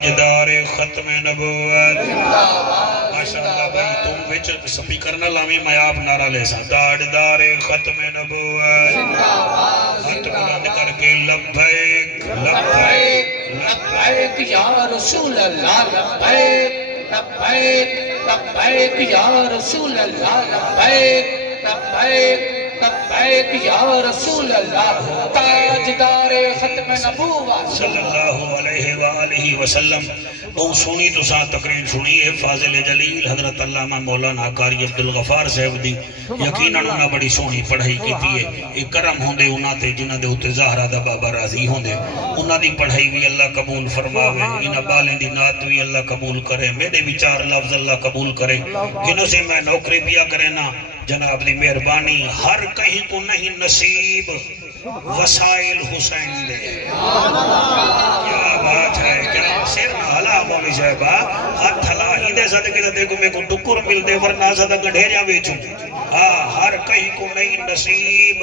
تاجدار ختم نبوت ماشاءاللہ بھائی تم وچ سپیکر نہ لاویں میں آپ نعرہ لے سا تاجدار ختم نبوت ہاتھ بلند کر کے لبیک لبیک لبیک یا رسول اللہ لبیک لبیک لبیک یا رسول اللہ لبیک لبیک لبیک یا رسول اللہ تاجدار ختم نبوت صلی اللہ علیہ وآلہ وسلم بہت سونی تو ساتھ تقریر سنی ہے فاضل جلیل حضرت علامہ مولانا قاری عبدالغفار صاحب دی یقیناً انہاں بڑی سونی پڑھائی کی ہے ایک کرم ہوندے انہاں تے جنہاں دے ہوتے زہرہ دا بابا راضی ہوندے انہاں دی پڑھائی بھی اللہ قبول فرماوے انہاں بالیں دی نات بھی اللہ قبول کرے میرے بھی چار لفظ اللہ قبول کرے انہوں سے میں نوکری پیا کرے نا جناب دی مہربانی ہر کہیں کو نہیں نصیب وسائل حسین دے کیا بات ہے کیا سیر نہ حلا مولی صاحبہ ہاتھ حلا ہی دے صدقے دے کو میں کو ٹکر مل دے ورنہ صدق گھڑیریا بیچوں ہر کہیں کو نہیں نصیب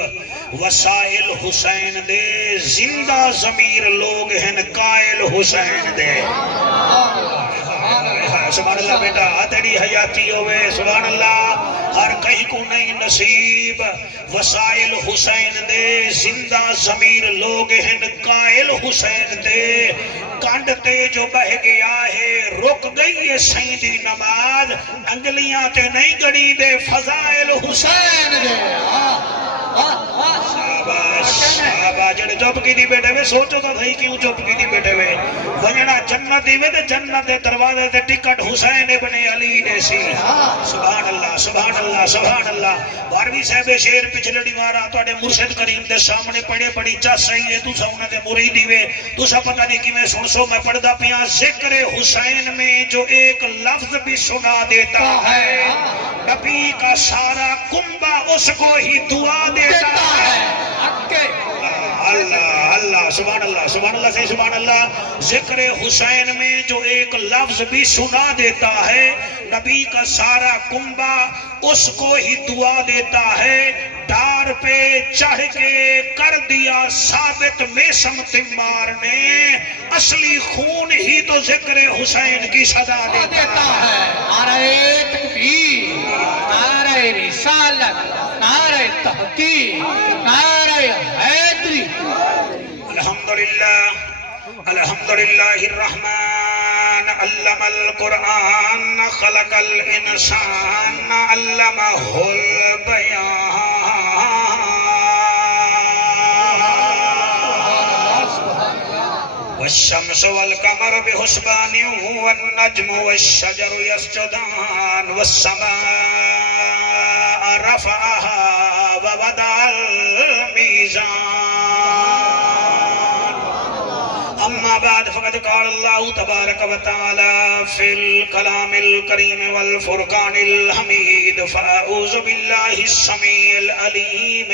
وسائل حسین دے زندہ ضمیر لوگ ہیں قائل حسین دے سبحان اللہ بیٹا تیری حیاتی ہوئے سبحان اللہ ہر کہیں کو نہیں نصیب وسائل حسین دے زندہ ضمیر لوگ ہیں قائل حسین دے کانڈتے جو بہ گیا ہے رک گئی ہے سیدی نماز انگلیاں تے نہیں گڑی دے فضائل حسین دے شاباش جڑے چپ کی دی بیٹھے ہوئے سوچو تو تھئی کیوں چپ کی دی بیٹھے ہوئے وجنا جنت دی وے جنت دے دروازے تے ٹکٹ حسین ابن علی نے سی سبحان اللہ سبحان اللہ سبحان اللہ باروی صاحب شیر پچھلڑی مارا تواڈے مرشد کریم دے سامنے پڑھے پڑھی چا صحیح ہے تسا انہاں دے مرید وے تسا پتہ نہیں کیویں سن سو میں پڑھدا پیاں ذکر حسین میں جو ایک لفظ بھی سنا دیتا ہے نبی کا سارا کنبہ اس کو ہی دعا دیتا ہے اللہ اللہ سبحان اللہ سے سبحان اللہ ذکر حسین میں جو ایک لفظ بھی سنا دیتا ہے نبی کا سارا کنبہ اس کو ہی دعا دیتا ہے ڈار پہ چڑھ کے کر دیا ثابت میسم تمار نے اصلی خون ہی تو ذکر حسین کی صدا دیتا ہے نعرہ تکبیر نعرہ رسالت نعرہ تحقیق نعرہ حیدری الحمدللہ الرحمن علم القرآن خلق الانسان علمہ البیان والشمس والقمر بحسبان والنجم والشجر يسجدان والسماء رفعها ووضع الميزان أما بعد فقد قال الله تبارك وتعالى في الكلام الكريم والفرقان الحميد فأعوذ بالله السميع العليم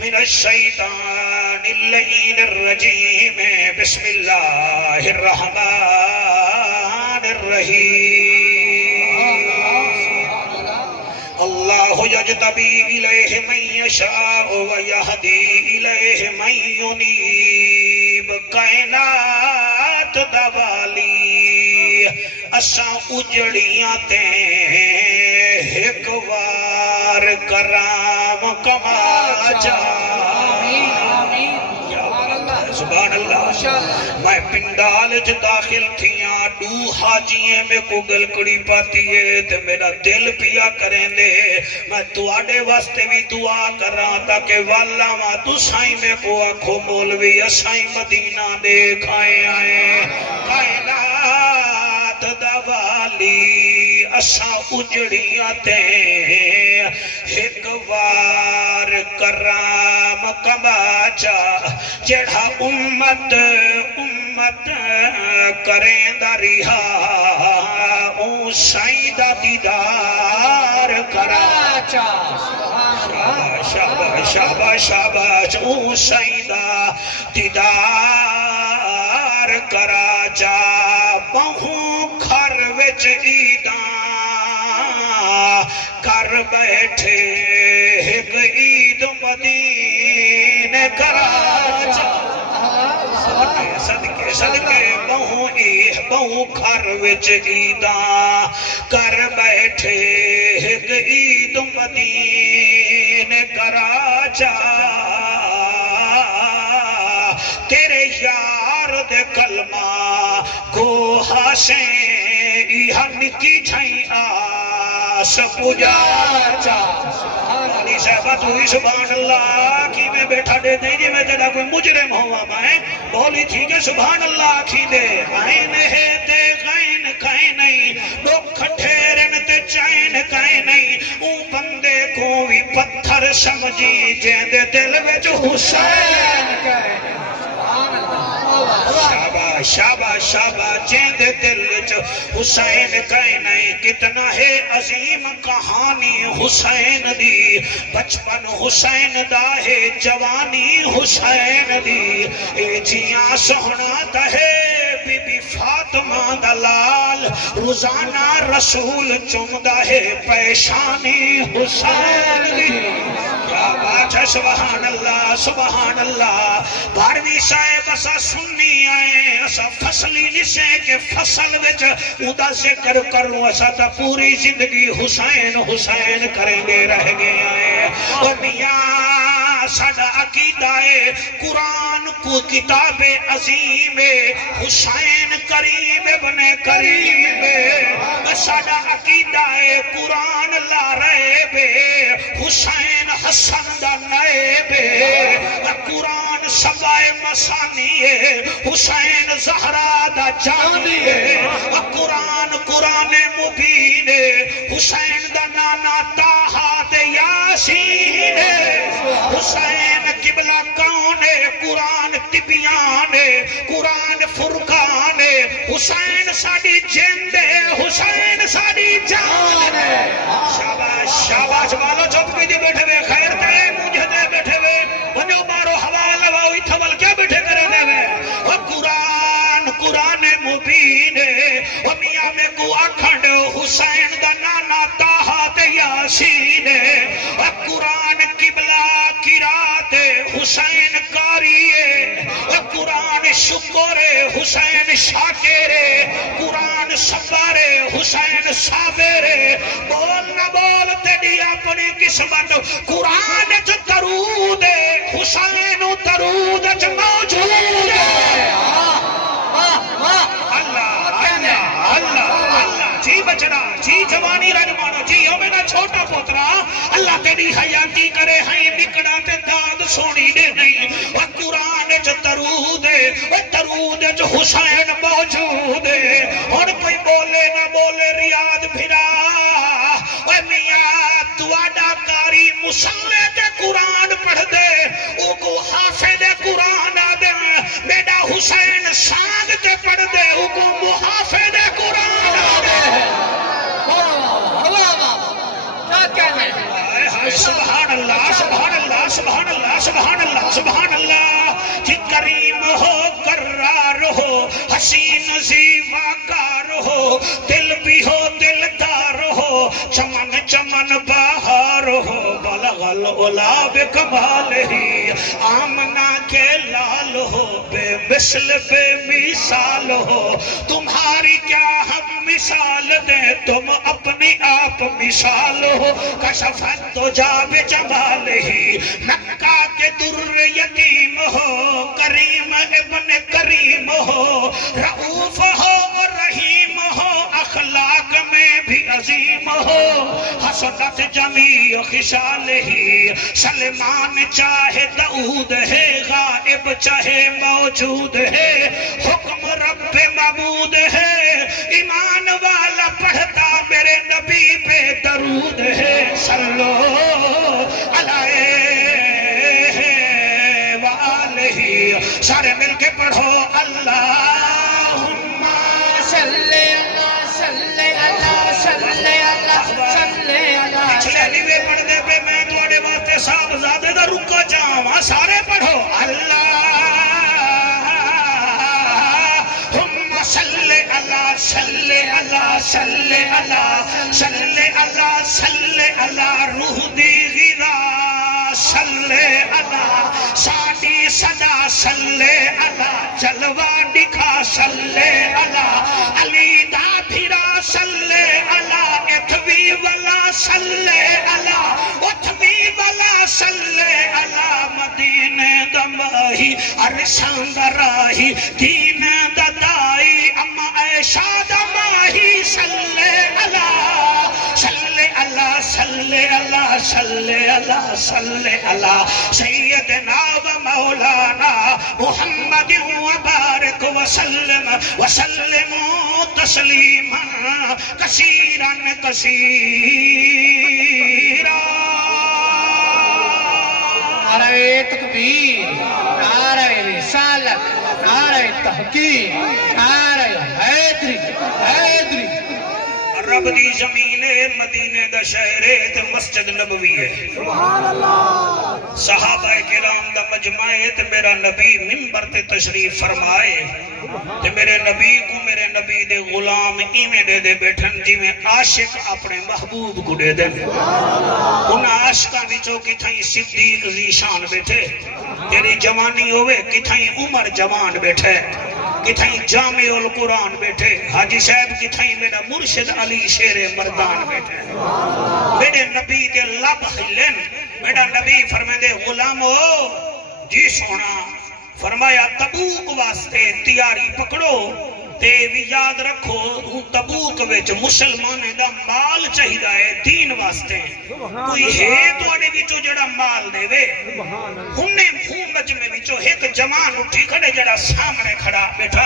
من الشيطان اللعين الرجيم بسم الله الرحمن الرحيم الله يجتبي إليه من يشاء ويهدي إليه من ينيب کائنات دوالی اساں اجڑیاں تے ایک وار کرام کما جا سبحان اللہ میں پنڈال جو داخل تھیاں دو حاجییں میں کو گلکڑی پاتی ہے تے میرا دل پیا کریں دے میں تواڈے واسطے بھی دعا کر رہا تاکہ والا ماں تو سائیں میں کو آنکھو مولوی اسائیں مدینہ دیکھائیں آئیں کائنات دوالی اساں اجڑیاں تے ایک وار کرام کما جا جڑا امت کریں دا رہا اون سائیں دا دیدار کرا چا شاباش شاباش شاباش اون سائیں دا دیدار کرا جا بہوں گھر وچ عیداں کر بیٹھے ایک عید مدینے کرا جا صدقے صدقے بہو بہو گھر وچ عیداں کر بیٹھے ایک عید مدینے کرا جا تیرے یار دے کلمہ کو حسین ایہن کی چھائیں آس پجا جا علی صاحبہ تو ہی سبحان اللہ کی میں بیٹھا دے دیں جی میں تیرا کوئی مجرم ہوا میں بولی تھی کہ سبحان اللہ کی دے آئین ہے تے غین کہیں نہیں لوگ کھٹھیرن تے چین کہیں نہیں اون بندے کو بھی پتھر سمجھی جیندے دل وچ حسین کہیں شاباش شاباش شاباش جیندے دل وچ حسین کہیں نہیں کتنا ہے عظیم کہانی حسین دی بچپن حسین دا ہے جوانی حسین دی اے جیاں سہنا دا ہے بی بی فاطمہ دا لال روزانہ رسول چمدہ ہے پیشانی حسین دی کیا بات ہے سبحان اللہ سبحان اللہ بھاروی صاحب اسا سننی آئے اسا فصلی نسے کے فصل وچ ادا ذکر کروں اسا تا پوری زندگی حسین حسین کریں گے رہ گئے آئے اور میاں ساڑا عقیدہ ہے قرآن کو کتاب عظیم حسین کریم ابن کریم ساڑا عقیدہ ہے قرآن لا رہے بے حسین حسن دا نئے بے قرآن سبائے مسانی ہے حسین زہرہ دا جانی ہے قرآن قرآن مبین ہے حسین دا نانا تاہا دے یاسین ہے حسین قبلہ کون ہے قرآن تبیان ہے قرآن فرقان ہے حسین ساڑی جند ہے حسین ساڑی جان ہے شاباش شاباش والو چپ کی دی بیٹھے ہوئے خیر تے مجھے دے بیٹھے ہوئے ونجو بارو ہوا لواؤ اتھول کیا بیٹھے کرے دے ہوئے قرآن قرآن مبین ہے میاں میں کو اکھنڈ حسین دا نانا تاہا تے یاسین ہے قرآن قبلہ قرات حسین کاری ہے قرآن شکر حسین شاکر قرآن صبر حسین صابر بول نہ بول تیری اپنی قسمت قرآن جو درود حسین درود جو موجود ہے جی بچنا جی جوانی رجمانو جی ہو میرا چھوٹا پوترا اللہ تیری حیاتی کرے ہیں نکڑا تے داد سونی دے نہیں اور قرآن جو درود ہے وہ درود جو حسین موجود ہے اور کوئی بولے نہ بولے ریاض بھرا اور میاں دعاڈا کاری مسلح تے قرآن پڑھ دے او کو حافظ قرآن آدے میڈا حسین سانگ تے پڑھ دے او کو محافظ قرآن آدے سبحان اللہ سبحان اللہ سبحان اللہ سبحان اللہ سبحان اللہ جی کریم ہو قرار ہو حسین زیواکار ہو دل بھی ہو دلدار ہو چمن چمن بہار ہو بلغ العلا بکمال ہی آمنہ کے لال ہو بے مثل بے مثال ہو تمہاری کیا ہم مثال دیں تم اپنی آپ مثال ہو کشفت تو جا بجمال ہی مکہ کے در یتیم ہو کریم ابن کریم ہو رعوف ہو رحیم ہو اخلاق میں بھی عظیم ہو حسنت جمیع خصال ہی سلمان چاہے داؤد ہے غائب چاہے موجود ہے حکم رب معبود ہے ایمان والا پڑھتا میرے نبی پہ درود ہے صلو علیہ وآلہ سارے مل کے پڑھو اللہم صلی پچھلے لیوے پڑھ دے پہ میں توڑے واسطے صاحب زادے دا رکا جاواں سارے پڑھو اللہم صلی اللہ صلی اللہ صلی اللہ صلی اللہ صلی اللہ روح دی غذا صلی اللہ ساڈی صدا صلی اللہ جلوہ دکھا صلی اللہ علی دا پھرا صلی اللہ اتوی والا صلی اللہ اتوی والا صلی اللہ مدینے دمائی عرشان درائی دین ددائی اما عائشہ دمائی صلی اللہ صلی اللہ صلی اللہ صلی اللہ صلی اللہ سیدنا و مولانا محمد وبارک وسلم وسلم تسلیما کثیرا کثیرا نعرہ تکبیر نعرہ رسالت نعرہ تحقیق نعرہ حیدری حیدری رب دی زمین مدینے دا شہر تے مسجد نبوی ہے صحابہ کرام دا مجمع ہے تے میرا نبی منبر تے تشریف فرمائے تے میرے نبی کو میرے نبی دے غلام ایویں دے دے بیٹھن جی میں عاشق اپنے محبوب کو دے دے ان عاشقاں وچوں کتھائیں صدیق ذیشان بیٹھے تیری جوانی ہوئے کتھائیں عمر جوان بیٹھے کتھائیں جامع القرآن بیٹھے حاجی صاحب کتھائیں میرا مرشد علی شیر مردان بیٹھے میرے نبی دے لب ہلن میرا نبی فرمائے دے غلامو جی سونا فرمایا تبوک واسطے تیاری پکڑو تے بھی یاد رکھو تبوک وچ مسلمانے دا مال چاہیدا ہے دین واسطے کوئی ہے تواڈے وچوں جڑا مال دے وے ہنے خون مجمع وچوں ایک جوان اٹھی کھڑے جڑا سامنے کھڑا بیٹھا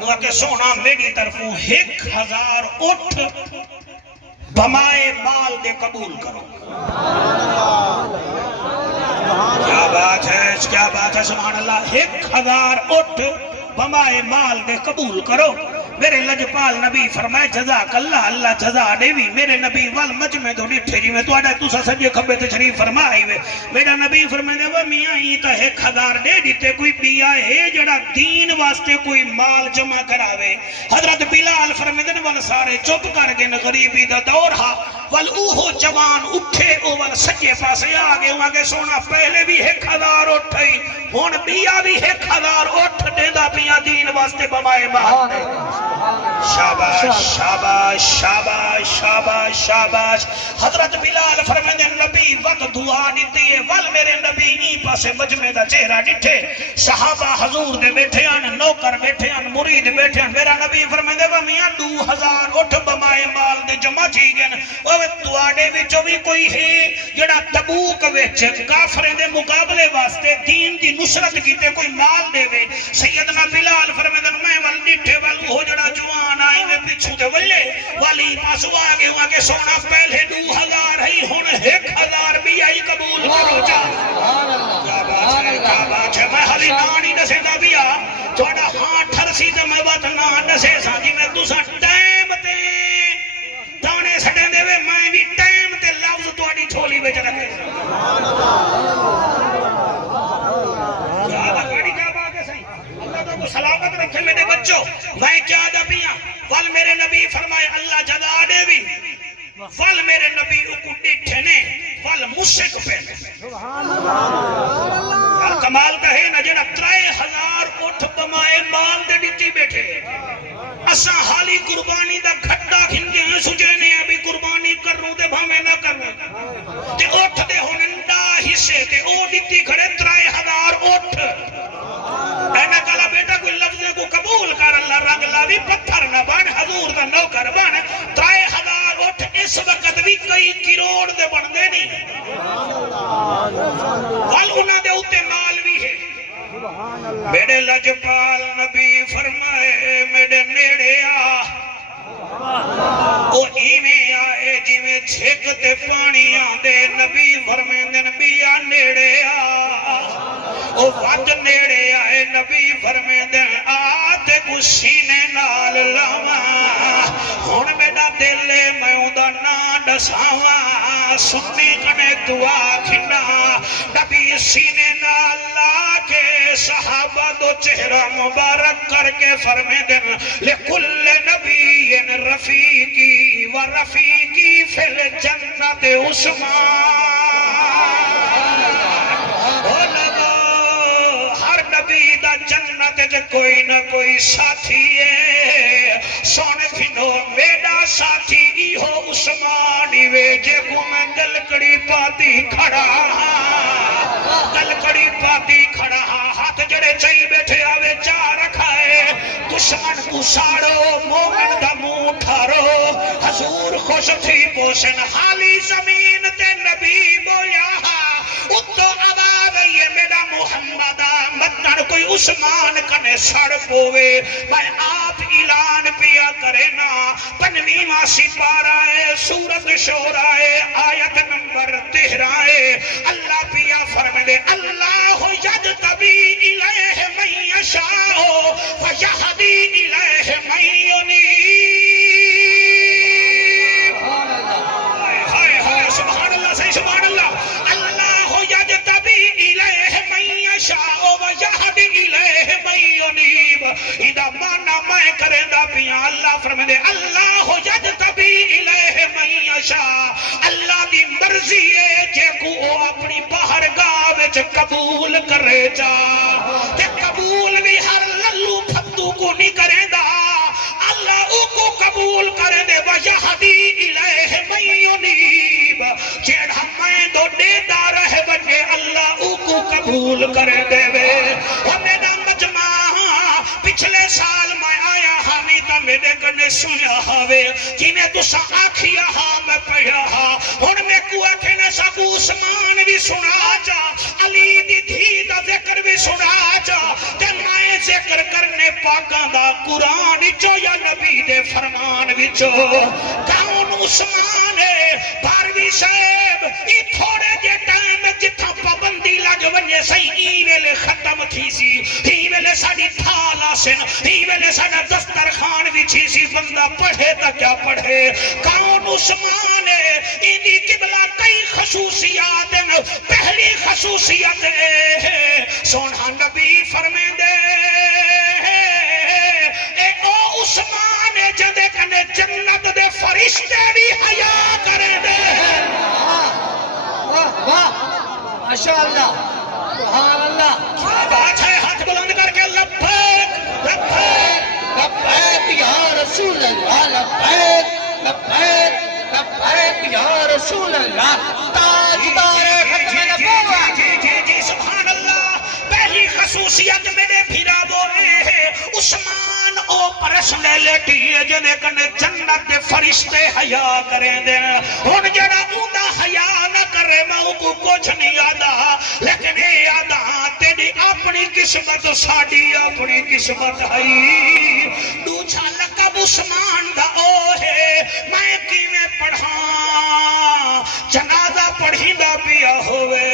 وہ کہ سونا میری طرفوں 1000 اٹھ بمائے مال دے قبول کرو کیا بات ہے سبحان اللہ 1000 اٹھ بمائے مال دے قبول کرو میرے لجپال نبی فرمائے جزاک اللہ اللہ جزا دے بھی میرے نبی وال مجمع دو نٹھے جی میں تو آڈا تُسا سجے کھبے تشریف فرمائی وے میرا نبی فرمائے دے وہ میاں ہی تا 1000 دے دیتے کوئی بیا ہے جڑا دین واسطے کوئی مال جمع کراوے حضرت بلال فرمائے دے وال سارے چپ کر گئے غریبی دا دور ہا وال اوہو جوان اٹھے او وال سجے پاسے آگے وہاں کے سونا پہلے بھی 1000 اٹھائی ہون بیا بھی 1000 اٹھ دے دا بیا دین واسطے بمائے مال دے شاباش شاباش شاباش شاباش شاباش حضرت بلال فرمائے نبی وقت دعا دیتی ہے ول میرے نبی ای پاسے مجمع دا چہرہ ڈٹھے صحابہ حضور دے بیٹھے آن نوکر بیٹھے آن مرید بیٹھے آن میرا نبی فرمائے وہ میاں 2000 اٹھ بمائے مال دے جمع چھی گئن وہ دعاڑے وچوں بھی کوئی ہے جڑا تبوک وچ کافریں دے مقابلے واسطے دین دی نصرت کیتے کوئی مال دے وے سیدنا بلال فرمائے میں ول ڈٹھے ول ہو جڑا جوان آئی میں پچھو دے ولے والی پاسو آگے ہوا کہ سونا پہلے 2000 ہی ہون 1000 بھی آئی قبول کرو جا کیا بات ہے میں حالی نانی نسے دا بیا توڑا ہاں ٹھرسی دے میں بات نان نسے سا جی میں تو سا ٹائم تے دانے سٹے دے وے میں بھی ٹائم تے لفظ توڑی چھولی بچ رکھے سلامت رکھے میرے بچوں میں کیا دبیاں ول میرے نبی فرمائے اللہ جدا دے بھی ول میرے نبی کو ڈٹھے نے ول مشک پہنے کمال کا ہے نا جنہ 3000 اٹھ بمائے مال دے ڈٹی بیٹھے اساں حالی قربانی دا گھٹا کھنجے ہیں سجینے ابھی قربانی کروں دے بھامے نہ کروں تے اٹھ دے ہونندہ حصے تے او ڈٹی کھڑے 3000 اٹھ اینا کہلا بیٹا کوئی لفظ کو قبول کر اللہ رنگ لاوی پتھر نہ بن حضور دا نوکر بن 3000 اٹھ اس وقت بھی کئی کروڑ دے بن دے نہیں وال انہاں دے اوتے مال بھی ہے میرے لجپال نبی فرمائے میرے نیڑے آ او ایویں آئے جی میں چھک تے پانی آندے نبی فرمائے نبی آ نیڑے آ او وج نیڑے آئے نبی فرمائے آتے کو سینے نال لاواں ہن میرا دل میں اوندا نا دساواں سنی کنے دعا کھندا نبی سینے نال لا کے صحابہ دو چہرہ مبارک کر کے فرمائے لکل نبی رفیقی و رفیقی فی الجنت عثمان وچ کوئی نہ کوئی ساتھی ہے سن بھنو میرا ساتھی ایہو عثمان وے جے کو میں گلکڑی پاتی کھڑا گلکڑی پاتی کھڑا ہاتھ جڑے چاہی بیٹھے آوے چا رکھا ہے دشمن کو ساڑو مومن دا منہ ٹھارو حضور خوش تھی پوشن حالی زمین تے نبی بویا اتو آواز یہ میرا محمد مدن کوئی عثمان کنے سڑ پوے میں آپ اعلان پیا کرے نا 15واں سپارہ ہے سورت شورہ ہے آیت نمبر 13 ہے اللہ پیا فرمائے دے اللہ یجتبی الیہ من یشاء ویہدی الیہ من ینیب سبحان اللہ صحیح سبحان اللہ اللہ یجتبی الیہ من یشاء ویہدی الیہ من ینیب ادا مانا میں کرے دا پیا اللہ فرمائے دے اللہ یجتبی الیہ من یشاء اللہ دی مرضی ہے جے کو اپنی باہر گاہ وچ قبول کرے جا تے قبول بھی ہر للو پھدو کو نہیں کرے دا اللہ او کو قبول کرے دے ویہدی الیہ من ینیب جیڑا میں دو دیتا رہ بجے اللہ او کو قبول کرے دے وے میرا مجمع پچھلے سال میں آیا حمیدہ میرے کنے سنیا ہاوے جنہیں تو سا آکھیا ہاں میں پڑھیا ہاں ان میں کو اکھنے سا عثمان بھی سنا جا علی دی دھی دا ذکر بھی سنا جا تے میں ذکر کرنے پاکاں دا قرآن چو یا نبی دے فرمان وچو کون عثمان ہے 12ویں صاحب ای تھوڑے جے ٹائم جتھا پابندی لگ ونجے صحیح ای ویلے ختم تھی سی ای ویلے ساڑی تھالا سن ای ویلے ساڑا دسترخان وچھی سی بندہ پڑھے تا کیا پڑھے کون عثمان ہے انہی قبلہ کئی خصوصیات ہیں پہلی خصوصیت ہے سونا نبی فرمے دے اے او عثمان ہے جدے کنے جنت دے فرشتے بھی حیا کرے دے واہ واہ ماشاءاللہ سبحان اللہ کیا بات ہے ہاتھ بلند کر کے لبیک لبیک لبیک یا رسول اللہ لبیک لبیک لبیک یا رسول اللہ تاجدار ختم نبوت جی سبحان اللہ پہلی خصوصیت میرے بھیرابو ہے عثمان او پرسنیلٹی ہے جنہیں کنے جنت دے فرشتے حیا کریں دیں ان جڑا اوندا حیا نہ کرے میں کو کچھ نہیں آدھا لیکن اے آدھا تیری اپنی قسمت ساڑی اپنی قسمت ہے دوچھا لقب عثمان دا او ہے میں کیویں پڑھاں جنازہ پڑھی دا پیا ہوئے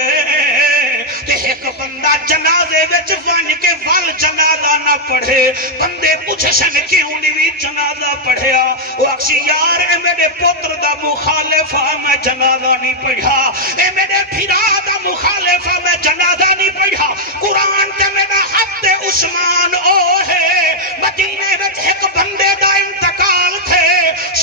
تے ایک بندہ جنازے وچ ون کے ول جنازہ نہ پڑھے بندے پوچھے سن کیوں نہیں جنازہ پڑھیا وہ اکسی یار اے میرے پتر دا مخالفہ میں جنازہ نہیں پڑھا اے میرے بھیرا دا مخالفہ میں جنازہ نہیں پڑھا قرآن تے میرا حد عثمان او ہے مدینے وچ ایک بندے دا انتقال تھے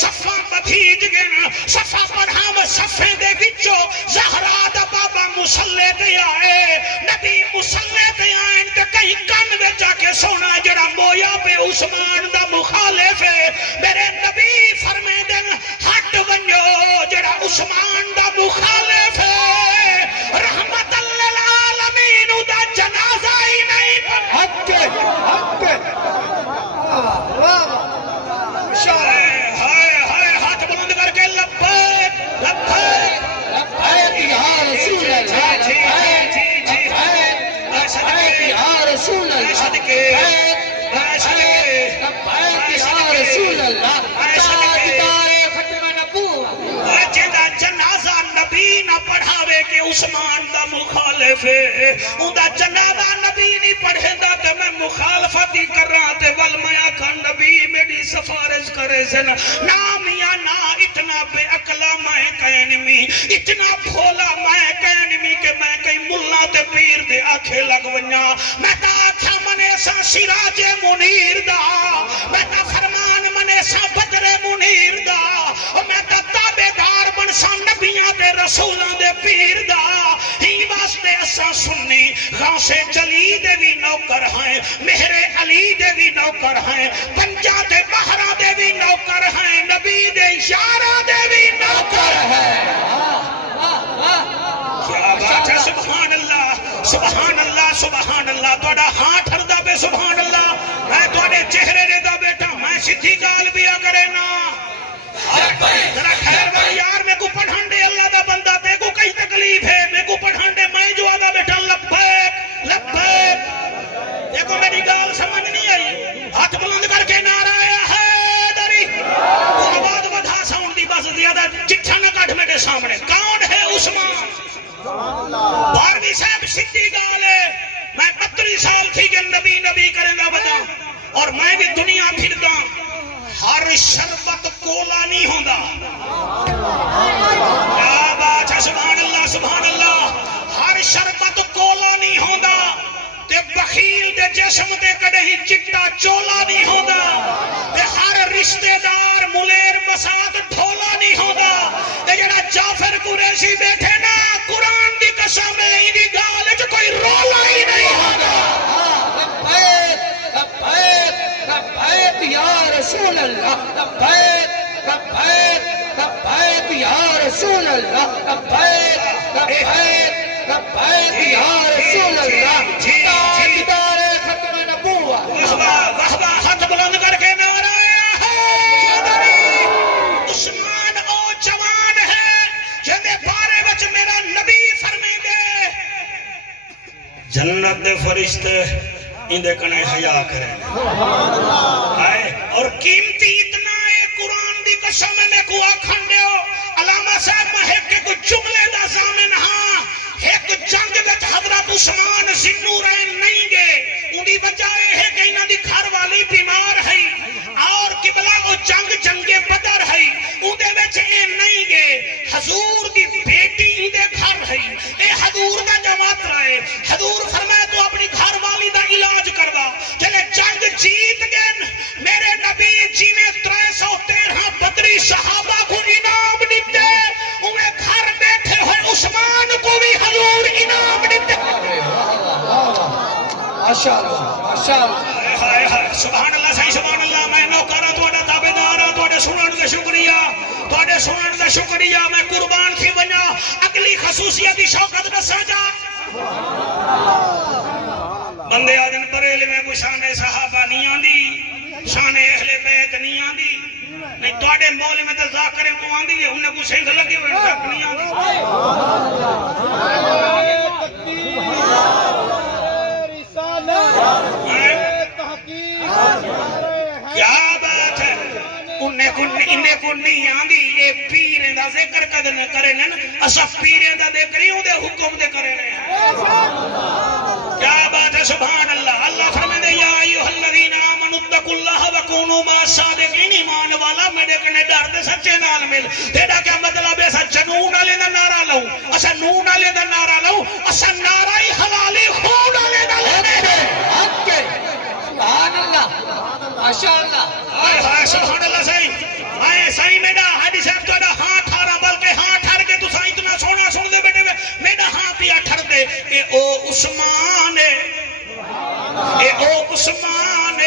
صفہ بدھیج گن صفہ پڑھام صفے دے وچو زہرا دا بابا مسلے دے آئے نبی مسلے دے آئیں تے کئی کن میں جا کے سونا جڑا مویا پہ عثمان دا مخالف ہے میرے نبی فرمے دن ہٹ ونجو جڑا عثمان دا مخالف ہے رحمت للعالمین دا جنازہ ہی نہیں حق کے ہاتھ بلند کر کے لبیک لبیک لبیک یا رسول اللہ لبیک یا رسول اللہ صدقے لبیک یا رسول اللہ تاجدار ختم نبوت جیدہ جنازہ نبی نہ پڑھاوے کہ عثمان دا مخالف ہے اندہ جنازہ نبی نہیں پڑھے دا کہ میں مخالفتی کر رہا تے والمیا کا نبی میری سفارش کرے سن نام یا نا اتنا بے اقلا میں کہنمی اتنا بھولا میں کہنمی کہ میں کئی ملہ تے پیر دے آنکھیں لگونیا میں تا آکھا منے سا سراج منیر دا میں تا فرمان منے سا بدر منیر دا میں تا تابے دار بن سا نبیاں دے رسولان دے پیر دا ہی واسطہ واسطے اساں سنی غوث جلی دے بھی نوکر ہیں مہر علی دے بھی نوکر ہیں پنجا تے بہرا دے بھی نوکر ہیں نبی دے یارہ دے بھی نوکر ہیں کیا بات ہے سبحان اللہ سبحان اللہ سبحان اللہ توڑا ہاں ٹھردا پہ سبحان اللہ میں توڑے چہرے دے دا بیٹا میں سدھی گال بیا کرے نا ذرا خیر بھائی یار میں کو پڑھان دے اللہ دا بندہ تے کو کئی تکلیف ہے میں کو پڑھان دے میں جو آدھا بیٹا لبیک لبیک دیکھو میری گال سمجھ نہیں آئی ہاتھ بلند کر کے نعرہ ہے دری وہ آباد بدھا ساؤنڈ دی بس زیادہ چٹھا نہ کٹ میرے سامنے کون ہے عثمان بارہویں صاحب سدھی گال ہے میں 32 سال تھی کہ نبی نبی کریں گا بتا اور میں بھی دنیا پھردا ہر شربت کولا نہیں ہوندا کیا بات ہے سبحان اللہ ہر شربت کولا نہیں ہوندا تے بخیل دے جسم تے کدی چٹا چولا نہیں ہوندا تے ہر رشتہ دار ملیر بسات ڈھولا نہیں ہوندا تے جڑا جعفر قریشی بیٹھے نا قرآن دی قسم ہے ایدی گال وچ کوئی رولا ہی نہیں ہوندا لبیک یا رسول اللہ لبیک لبیک لبیک یا رسول اللہ لبیک لبیک لبیک یا رسول اللہ تاجدار ختم نبوت واہ واہ ہاتھ بلند کر کے نعرہ حیدری عثمان او جوان ہے جندے بارے وچ میرا نبی فرمے دے جنت دے فرشتے اندے کنے حیا کریں اور قیمتی اتنا ہے قرآن دی قسم میں کو آکھن دیو علامہ صاحب میں ایک کچھ جملے دا زامن ہاں ایک جنگ وچ حضرت عثمان ذوالنورین نہیں گئے اندی وجہ ہے کہ انہاں دی گھر والی بیمار ہے اور قبلہ وہ جنگ بدر ہے اندے وچ اے نہیں گئے حضور دی بیٹی اندے گھر ہے اے حضور دا جماعت رہے حضور فرمائے تو اپنی گھر والی دا علاج کروا چلے جنگ جیت گئے میرے نبی جی میں 313 بدری صحابہ کو انعام دیتے انہیں گھر بیٹھے ہوئے عثمان کو بھی حضور انعام دیتے سبحان اللہ صحیح سبحان اللہ میں نوکرہ توڑا تابدارہ توڑے سنن دے شکریہ میں قربان تھی بنا اگلی خصوصیتی شوقت نسا جا بندے آدن بریل میں کوئی شان صحابہ نہیں آندی شان اہل بیت نہیں آندی نہیں توڑے مول میں تو ذاکرے کو آندی ہے انہیں کوئی سنگ لگے ہوئے تک نہیں آندی کیا بات ہے انہیں کو نہیں آندی یہ پیریں دا ذکر کریں اسا پیریں دا دیکھریوں دے حکم دے کریں کیا بات ہے سبحان اللہ اللہ فرمائے یا ایوہ الذین آمنوا اتقوا اللہ وکونوا مع الصادقین ایمان والا میرے کنے ڈر دے سچے نال مل تیرا کیا مطلب ہے اسا جنون والے دا نعرہ لوں اسا نون والے دا نعرہ لوں اسا نعرہ حلالی خون والے دا لینے دے سبحان اللہ ماشاءاللہ سبحان اللہ صحیح صحیح میڈا حدی صاحب تو ہاں ٹھارا بلکہ ہاں ٹھار کے تو سائیں اتنا سونا سن دے بیٹے میڈا ہاں پیا ٹھر دے اے او عثمان اے او عثمان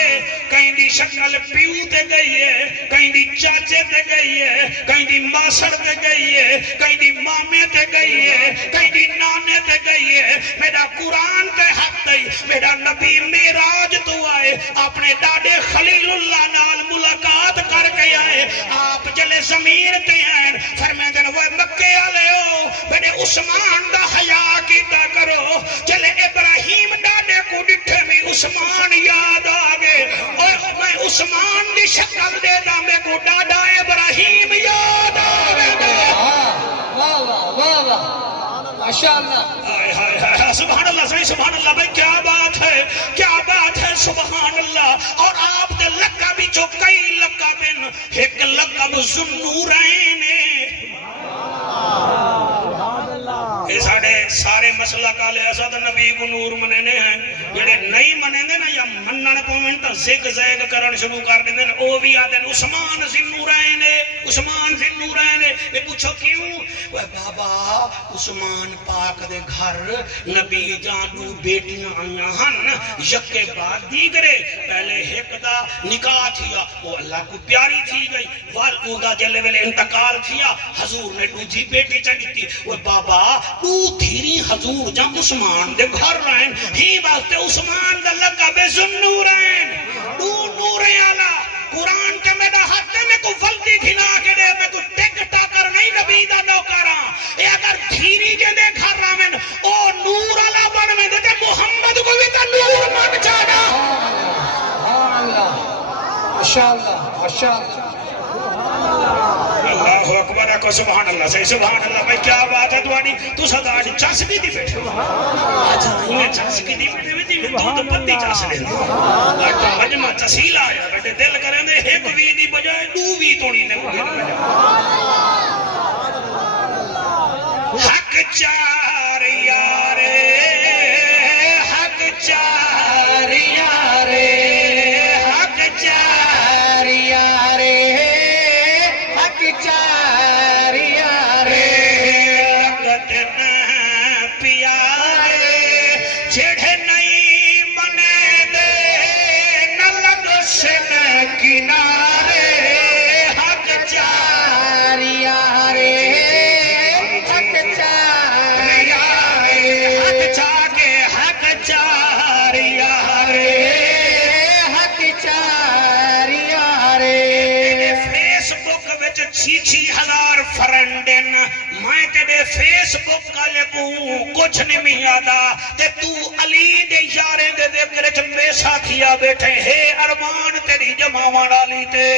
کہیں دی شکل پیو تے گئی ہے کہیں دی چاچے تے گئی ہے کہیں دی ماسڑ تے گئی ہے کہیں دی مامے تے گئی ہے کہیں دی نانے تے گئی ہے میرا قرآن تے حق دئی میرا نبی میراج تو آئے اپنے ڈاڈے خلیل اللہ نال ملاقات کر کے آئے آپ جلے زمین تے ہیں فرمائے دن وہ مکے آلے ہو میرے عثمان دا حیا کیتا کرو جلے ابراہیم ڈاڈے کو ڈٹھے میں عثمان یاد آگے اور میں عثمان دی شکل دے دا میں کو ڈاڈا ابراہیم یاد آگے ماشاءاللہ سبحان اللہ صحیح سبحان اللہ بھائی کیا بات ہے سبحان اللہ اور آپ دے لقب بھی جو کئی لقب ہیں ایک لقب ذوالنورین یہ سارے مسئلہ کالے اسد نبی کو نور مننے ہیں جڑے نہیں منے دے نا یا منن پوین تا زگ زیگ کرن شروع کر دیندے نے او بھی آدے نے عثمان ذنورین عثمان ذنورین اے پوچھو کیوں وہ بابا عثمان پاک دے گھر نبی جان دو بیٹیاں آئیاں ہن یکے بعد دیگرے پہلے ایک دا نکاح تھیا وہ اللہ کو پیاری تھی گئی وال اوندا جلے ویلے انتقال تھیا حضور نے دوجی بیٹی چڑھی تھی وہ بابا دو دھیری حضور جب عثمان دے گھر رہن ہی واسطے عثمان دا لقب ذوالنورین دو نور اعلی قرآن کے میرا حد میں کو ولدی کھلا کے دے میں کو ٹک ٹاکر نہیں نبی دا نوکرا اے اگر دھیری جے دے گھر رہن او نور اعلی بن میں دے محمد کو بھی تا نور من جانا ماشاءاللہ ماشاءاللہ اللہ اکبر کو سبحان اللہ سے سبحان اللہ بھائی کیا بات ہے دوانی تو صدا آج چاسکی دی بیٹھے آج ہمیں چاسکی دی بیٹھے دودھ پتی چاس لے آج مجمع چسیل آیا بیٹے دل کریں دے ایک وی دی بجائے دو وی توڑی نے حق چار یارے حق چار یارے حق چار یارے حق چار یارے لگت نہ پیارے جڑے نہیں منے دے نہ لگ سن کنارے حق چار یارے حق چار یارے حق چاکے حق چار یارے حق چار یارے فیس بک وچ 6,000 فرنڈن میں تیرے فیس بک کا لگوں کچھ نہیں میادا تے تو علی دے یارے دے ذکر چ پیسہ کیا بیٹھے ہے ارمان تیری جماوان ڈالی تے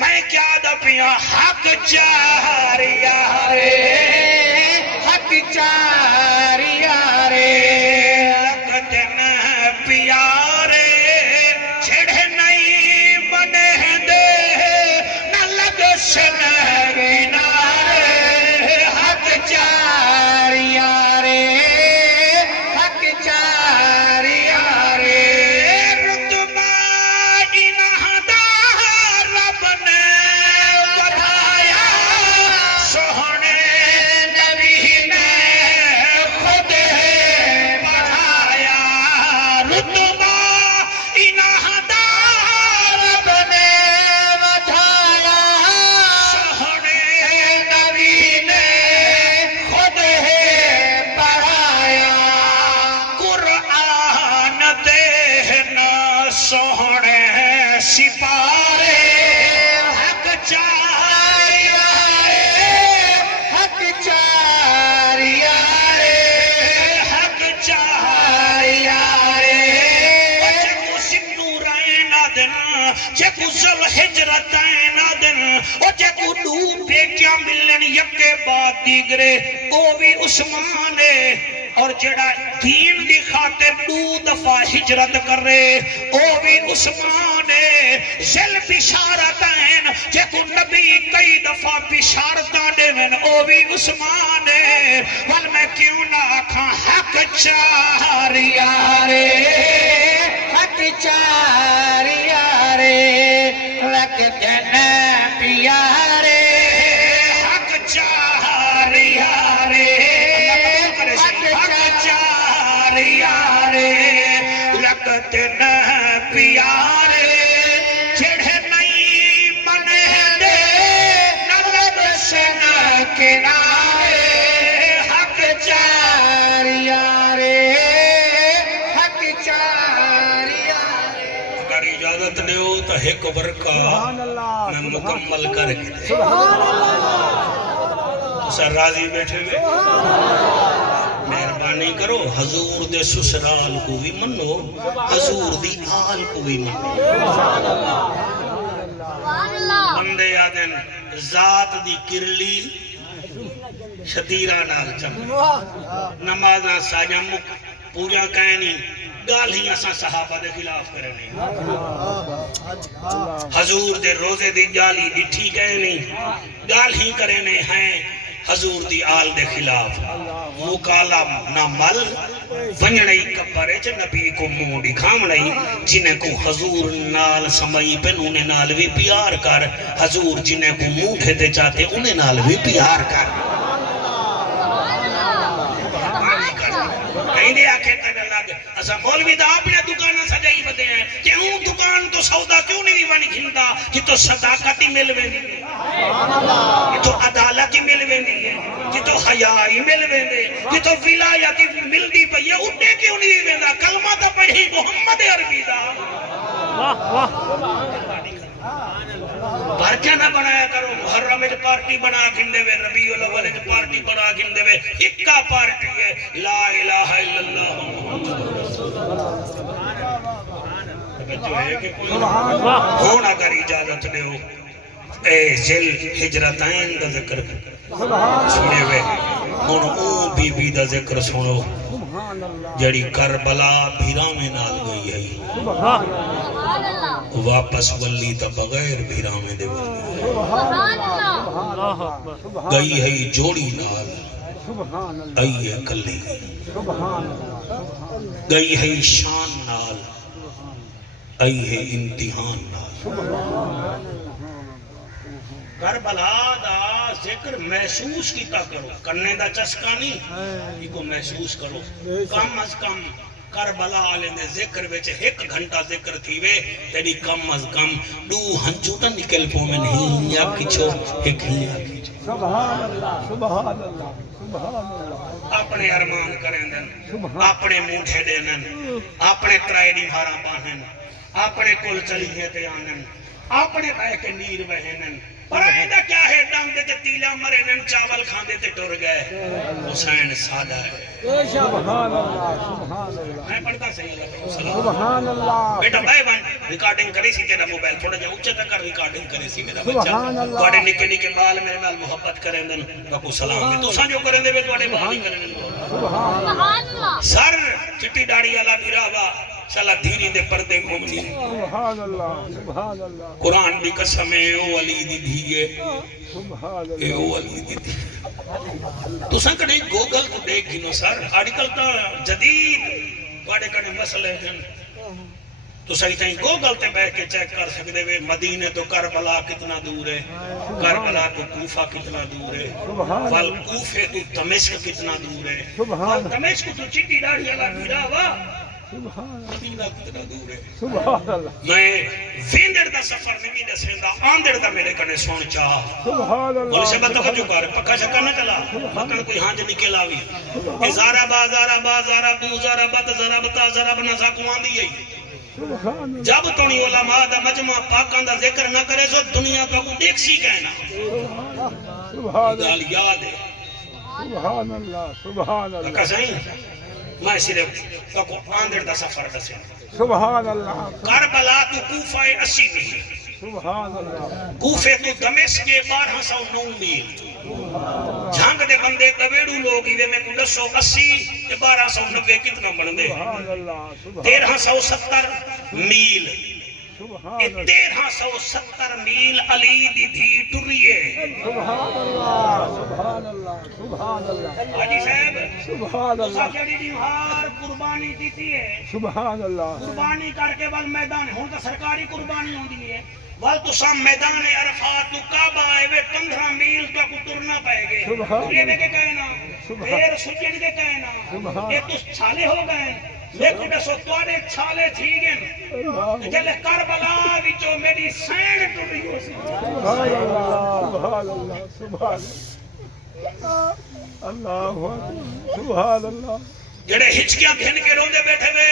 میں کیا دا پیا حق چار یارے حق چار یارے لگت نہ پیارے چھڑے نہیں بنے دے نہ لگ سن کنارے حق چار یارے حق چار یارے رتبہ انہدا رب نے بڑھایا سوہنے نبی نے خود بڑھایا رتبہ انہدا رب نے بڑھایا سوہنے نبی نے خود بڑھایا قرآن دینا سوہنے سپارے حق چار یارے حق چار یارے حق چار یارے جکو سنورین دن جکو ذل ہجرتین دن جکو دو بیٹیاں ملن یکے بعد دیگرے او بھی عثمان ہے اور جڑا دین دی خاطر 2 دفعہ ہجرت کر رہے او بھی عثمان ہے ذل بشارتین جکو نبی کئی دفعہ بشارتاں دیون او بھی عثمان ہے ول میں کیوں نہ آکھاں حق چار یارے حق چار یارے لگتے نہ پیارے حق چار یارے حق چار یارے لگتے نہ پیارے جڑے نہیں منے دے نہ لگ سن کنارے حق چار یارے حق چار یارے اگر اجازت دے ہو تو ایک برکہ میں مکمل کر کے دے تو سر راضی بیٹھے ہوئے مہربانی کرو حضور دے سسرال کو بھی منو حضور دی آل کو بھی منو بندے آدن ذات دی کرلی شتیرہ نال چمک نمازہ ساجہ مک پورا کہنی گال ہی اساں صحابہ دے خلاف کرنے حضور دے روزے دی جالی ڈٹھی کہنی گال ہی کرنے ہیں حضور دی آل دے خلاف مکالم نہ مل ونجڑی کپڑے چ نبی کو منہ دکھاوڑی جنہیں کو حضور نال سمئی پن انہیں نال بھی پیار کر حضور جنہیں کو منہ دے چاہتے انہیں نال بھی پیار کر کہیں دے آکھے تیرے لگ اسا مولوی دا اپنے دکانہ سجائی بدے ہیں کہ ہوں دکان تو سودا کیوں نہیں وانی گھندا جتو صداقت ہی مل ویندی ہے جتو عدالت ہی مل ویندی ہے جتو حیاء ہی مل ویندے جتو ولایت ہی مل دی پئی ہے اٹھے کیوں نہیں ویندا کلمہ تا پڑھی محمد عربی دا پرچہ نہ بنایا کرو محرم وچ پارٹی بنا کھندے وے ربیع الاول وچ پارٹی بنا کھندے وے اکا پارٹی ہے لا الہ الا اللہ ہونا کر اجازت لے ہو اے ذل ہجرتین دا ذکر سنے وے ہن او بی بی دا ذکر سنو جڑی کربلا بھیرامے نال گئی ہے واپس ولی تا بغیر بھیرامے دے ولی گئی ہے جوڑی نال آئیے کلی گئی ہے شان نال آئیے امتحان نال کربلا دا ذکر محسوس کیتا کرو کرنے دا چسکا نہیں یہ کو محسوس کرو کم از کم کربلا آلے دے ذکر ویچ ایک گھنٹہ ذکر تھی وے تیری کم از کم دو ہنچوٹا نکل پو میں نہیں یا کچھو ایک ہی یا کچھو سبحان اللہ سبحان اللہ سبحان اللہ اپنے ارمان کریں دن اپنے موٹھے دینن اپنے ترائیڈی بھارا باہن اپنے کل چلیے تے آنن اپنے بے کے نیر بہنن پر آئیدہ کیا ہے ڈانگ دے تیلہ مرنن چاول کھان دے تے ٹر گئے حسین سادہ ہے سبحان اللہ سبحان اللہ میں پڑھتا صحیح ہے سبحان اللہ بیٹا بھائی بھائی ریکارڈنگ کرے سی تیرا موبائل تھوڑا جا اچھا تک ریکارڈنگ کرے سی میرا بچہ توڑے نکے نکے بال میرے نال محبت کریں دن رکھو سلام میں تو ساں جو کریں دے بے توڑے بال ہی کریں دن سر چٹی ڈاڑی والا بیراوا سلا دھیری دے پردے مومنی سبحان اللہ سبحان اللہ قرآن دی قسم ہے او علی دی دھیئے سبحان اے او علی دی دھیئے تو ساں کڑے گوگل کو دیکھ گھنو سر آرٹیکل تا جدید پاڑے کڑے مسئلے ہیں تو صحیح تھیں گوگل تے بیٹھ کے چیک کر سکتے ہوئے مدینے تو کربلا کتنا دور ہے کربلا تو کوفہ کتنا دور ہے فل کوفے تو دمشق کتنا دور ہے فل دمشق تو چٹی ڈاڑی والا بھیڑا ہوا مدینہ کتنا دور ہے سبحان اللہ میں ویندر دا سفر نہیں دسیں دا آندر دا میرے کنے سون چاہ سبحان اللہ بولے سے بات توجہ کر پکا شکا نہ چلا مکن کوئی ہانج نکل آوی ازارا بازارا بازارا بوزارا بتزارا بتازارا بنازا کوان دی ہے جب تونی علماء دا مجمع پاکان دا ذکر نہ کرے سو دنیا کا کو دیکھ سی کہنا گال یاد ہے سبحان اللہ سبحان اللہ پکا صحیح میں صرف تکو آندر دا سفر دسیں سبحان اللہ کربلا تو کوفہ 80 میل سبحان اللہ کوفے تو دمشق کے 1209 میل جھانگ دے بندے کبیڑو لوگ ہی میں کو 280 تے 1290 کتنا بن دے 1370 میل 1370 میل علی دی دھی ٹریے سبحان اللہ سبحان اللہ سبحان اللہ حاجی صاحب سبحان اللہ جڑی دیوار قربانی دیتی ہے سبحان اللہ قربانی کر کے بل میدان ہوں تو سرکاری قربانی ہوندی ہے وال تو سام میدان عرفات تو کعبہ آئے وے 15 میل تک اترنا پائے گے یہ میں کے کہنا پھر سجن کے کہنا یہ تو چھالے ہو گئے لیکن سو توڑے چھالے تھی گئے جلے کربلا وچوں میری سین ٹوٹی ہو سی سبحان اللہ سبحان اللہ سبحان اللہ جڑے ہچکیاں گھن کے روندے بیٹھے وے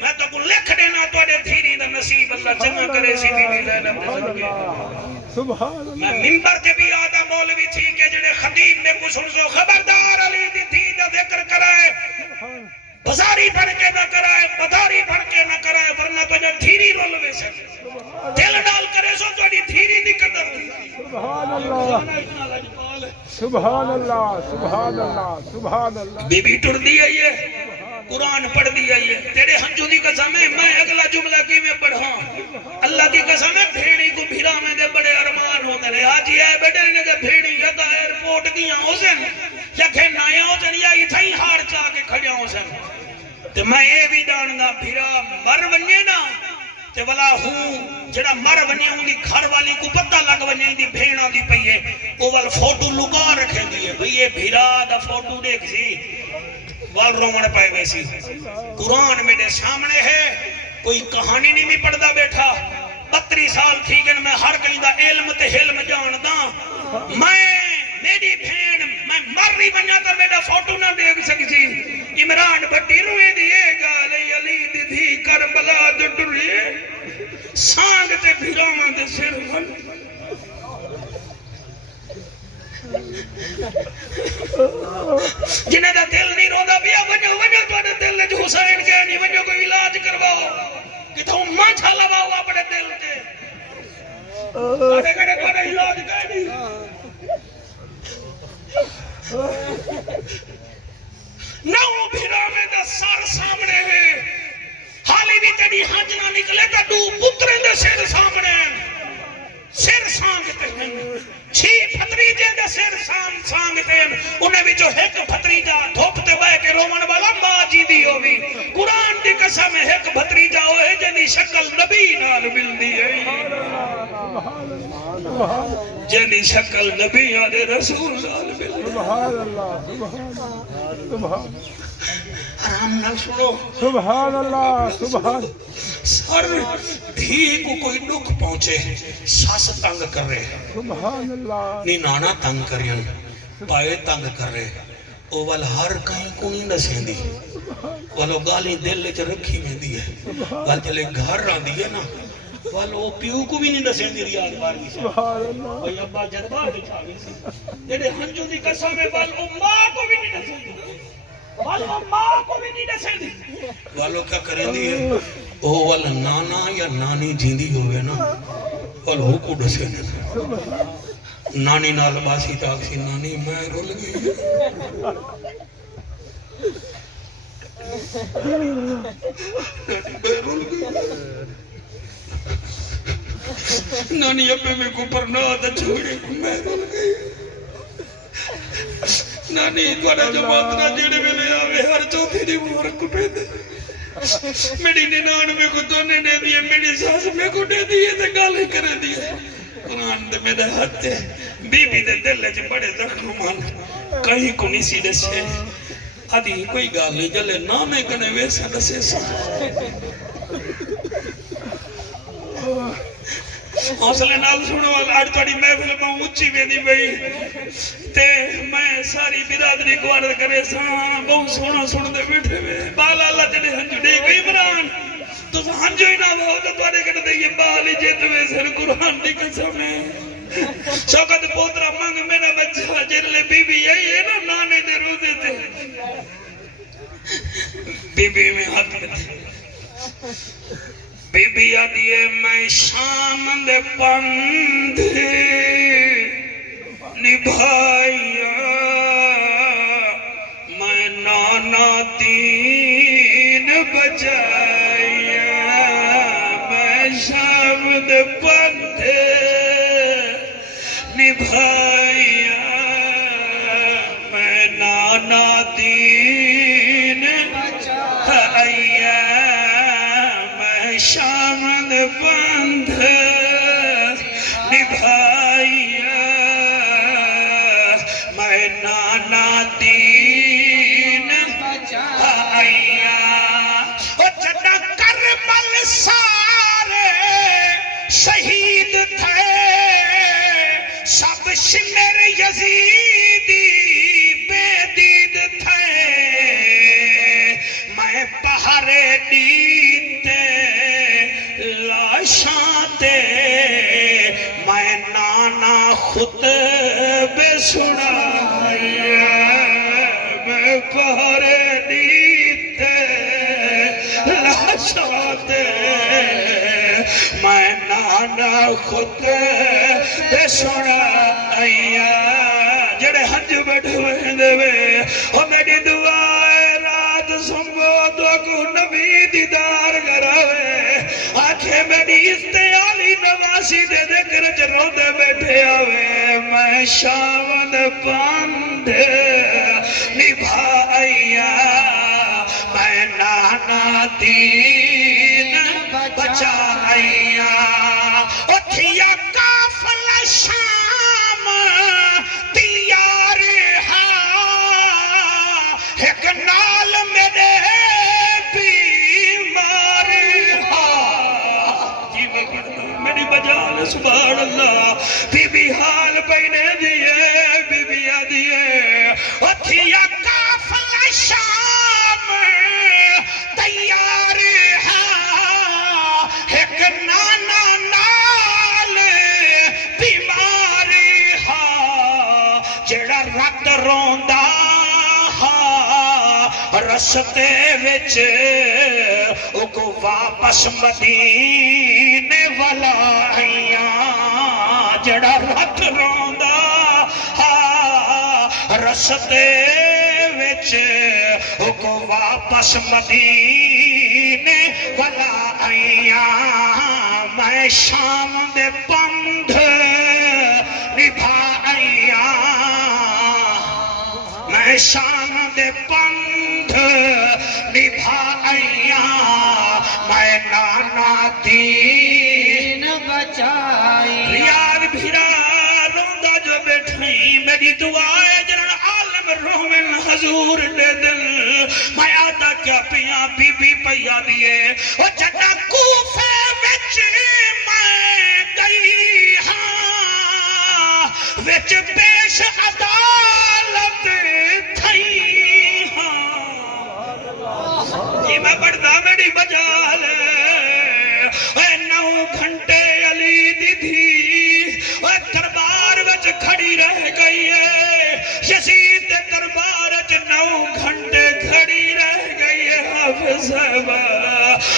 میں تو کو لکھ دینا توڑے دھیری دا نصیب اللہ جمع کرے سی بی بی زینب دے صدقے سبحان اللہ میں منبر تے بھی آدھا مولوی تھی کہ جڑے خطیب نے کچھ سو خبردار علی دی دھی دا ذکر کرائے بزاری پڑھ کے نہ کرائے بداری پڑھ کے نہ کرائے ورنہ تو جب دھیری رول میں سے دل ڈال کرے سو تو دھیری نہیں قدر دی سبحان اللہ سبحان اللہ سبحان اللہ سبحان اللہ بی بی ٹر دی ہے یہ قرآن پڑھ دیا یہ تیرے ہنجو دی قسم ہے میں اگلا جملہ کی میں پڑھاں اللہ دی قسم ہے بھیڑی کو بھیرا میں دے بڑے ارمان ہوتے رہے آج یہ ہے بیٹے نے دے بھیڑی یا دا ایرپورٹ دیاں ہو سن یا کہ نایا ہو سن یا اتھائی ہار چاہ کے کھڑیا ہو سن تے میں یہ بھی جاندا بھیرا مر ونجے نا تے والا ہوں جڑا مر ونجے ان دی گھر والی کو پتہ لگ ونجے دی بھیڑ آندی پئی ہے او ول فوٹو لکا رکھے دی ہے بھئی یہ بھیرا دا فوٹو دیکھ سی وال رومن پائے ویسی قرآن میرے سامنے ہے کوئی کہانی نہیں بھی پڑھدا بیٹھا 32 سال تھی کہ میں ہر کہیں دا علم تے حلم جاندا میں میری بھین میں مر رہی بنیا تا میرا فوٹو نہ دیکھ سکی سی عمران بھٹی روئے دیئے گالے علی دی تھی کربلا جو ڈریے سانگ تے بھیرامان دے سر ون جنہیں دا دل نہیں روندہ بیا ونجو تو دل نے جو حسین کے نہیں ونجو کوئی علاج کرواؤ کہ تو ماں چھالا باؤ اپنے دل کے کڑے کڑے کڑے علاج کہہ نہیں نو بھیرامے دا سار سامنے ہے حالی بھی تیری حج نہ نکلے تا دو پترے دے سر سامنے سر سانگتے ہیں چھی پھتریجے دے سر سانگتے ہیں انہیں بھی جو ایک پھتریجہ دھوپتے بائے کے رومن والا ماں جی دی ہوئی قرآن دی قسم ایک پھتریجہ ہوئے جنی شکل نبی نال مل دی ہے جنی شکل نبی آدھے رسول نال مل دی سبحان اللہ سبحان آرام نہ سنو سبحان اللہ سبحان سر دھی کو کوئی دکھ پہنچے ساس تنگ کر رہے سبحان اللہ نی نانا تنگ کریں پائے تنگ کر رہے او وال ہر کہیں کو نہیں نسیں دی والو گالی دل چ رکھی میں دی ہے وال چلے گھر رہا دی ہے نا والو پیو کو بھی نہیں نسیں دی ریاض بار بھی سبحان اللہ بھئی ابا جذبہ دکھا گئی سی جڑے ہنجو دی قسم ہے والو ماں کو بھی نہیں نسیں دی والو ماں کو بھی نہیں نسیں دی والو کیا کریں دی ہے او والا نانا یا نانی جیندی ہوئے نا والو کو ڈسے نا نانی نال باسی تاکسی نانی میں رول گئی نانی ابے میں کو پر نہ آتا چھوڑے میں رول گئی نانی توڑا جماعت نہ جڑے میں لے آوے ہر چوتھی دی مور کٹے دے میری ننان میں کو دونے نے دیئے میری ساس میں کو دے دیئے تے گالے کرے دیئے قرآن دے میرے ہاتھ ہے بی بی دے دل لے بڑے زخمان کہیں کو نہیں سی دسے آدھی کوئی گالے جلے نامے کنے ویسا دسے سا حوصلے نال سنو والا آج توڑی محفل میں اونچی میں دی بھئی تے میں ساری برادری کو عرض کرے سا بہت سونا سن دے بیٹھے میں بالا اللہ جڑے ہنجو دے گئی عمران تو ہنجو ہی نہ بہو تو توڑے کر دے یہ بالی جیت میں سر قرآن دی قسم ہے شوقت پوترا مانگ میرا بچہ جرلے بی بی یہی ہے نا نانے دے روزے تھے بی بی میں ہاتھ کرتے بی بی آدھیے میں شام دے پند نبھائیا میں نانا تین بجایا میں شام دے پند نبھائیا میں نانا تین بجایا شامد بند نبھائیا میں نانا دین بجایا او جنہ کربل سارے شہید تھے سب شمر یزیدی بے دید تھے میں بہرے دیتے لاشاتے میں نانا خطب سنایا میں بہرے دیتے لاشاتے میں نانا خطب سنایا جڑے ہنج بیٹھے ہوئے دے او میری دعائے رات سنبو تو کو نبی دیدار کراوے آنکھیں میری استعالی نواسی دے ذکر چروں دے بیٹھے آوے میں شامد پاند نبھائیا میں نانا دین بچائیا اٹھیا کافل شام تیار ایک نال میرے بیمار میری بجال سبحان اللہ بی بی حال پہنے دیئے بی بی آدھیے اتھیا کافل شام تیار ایک نانا نال بیمار جڑا رات روندا رستے وچ او کو واپس مدینے والا آئیاں جڑا رات روندا رستے وچ او کو واپس مدینے والا آئیاں میں شام دے پندھ نبھا آئیاں میں شام دے پندھ نبھا آئیاں میں نانا دین بچائی یار بھیرا روندہ جو بیٹھیں میری دعائے جنن عالم رومن حضور دے دل میں آدھا کیا پیاں بی بی پیا دیئے وہ جنہ کوفے وچ میں گئی ہاں وچ پیش عدالت تھئی ہاں یہ میں پڑھتا میری بجال اے 9 گھنٹے علی دی تھی اے دربار وچ کھڑی رہ گئی ہے یزید دے دربار وچ 9 گھنٹے کھڑی رہ گئی ہے حافظ صاحبہ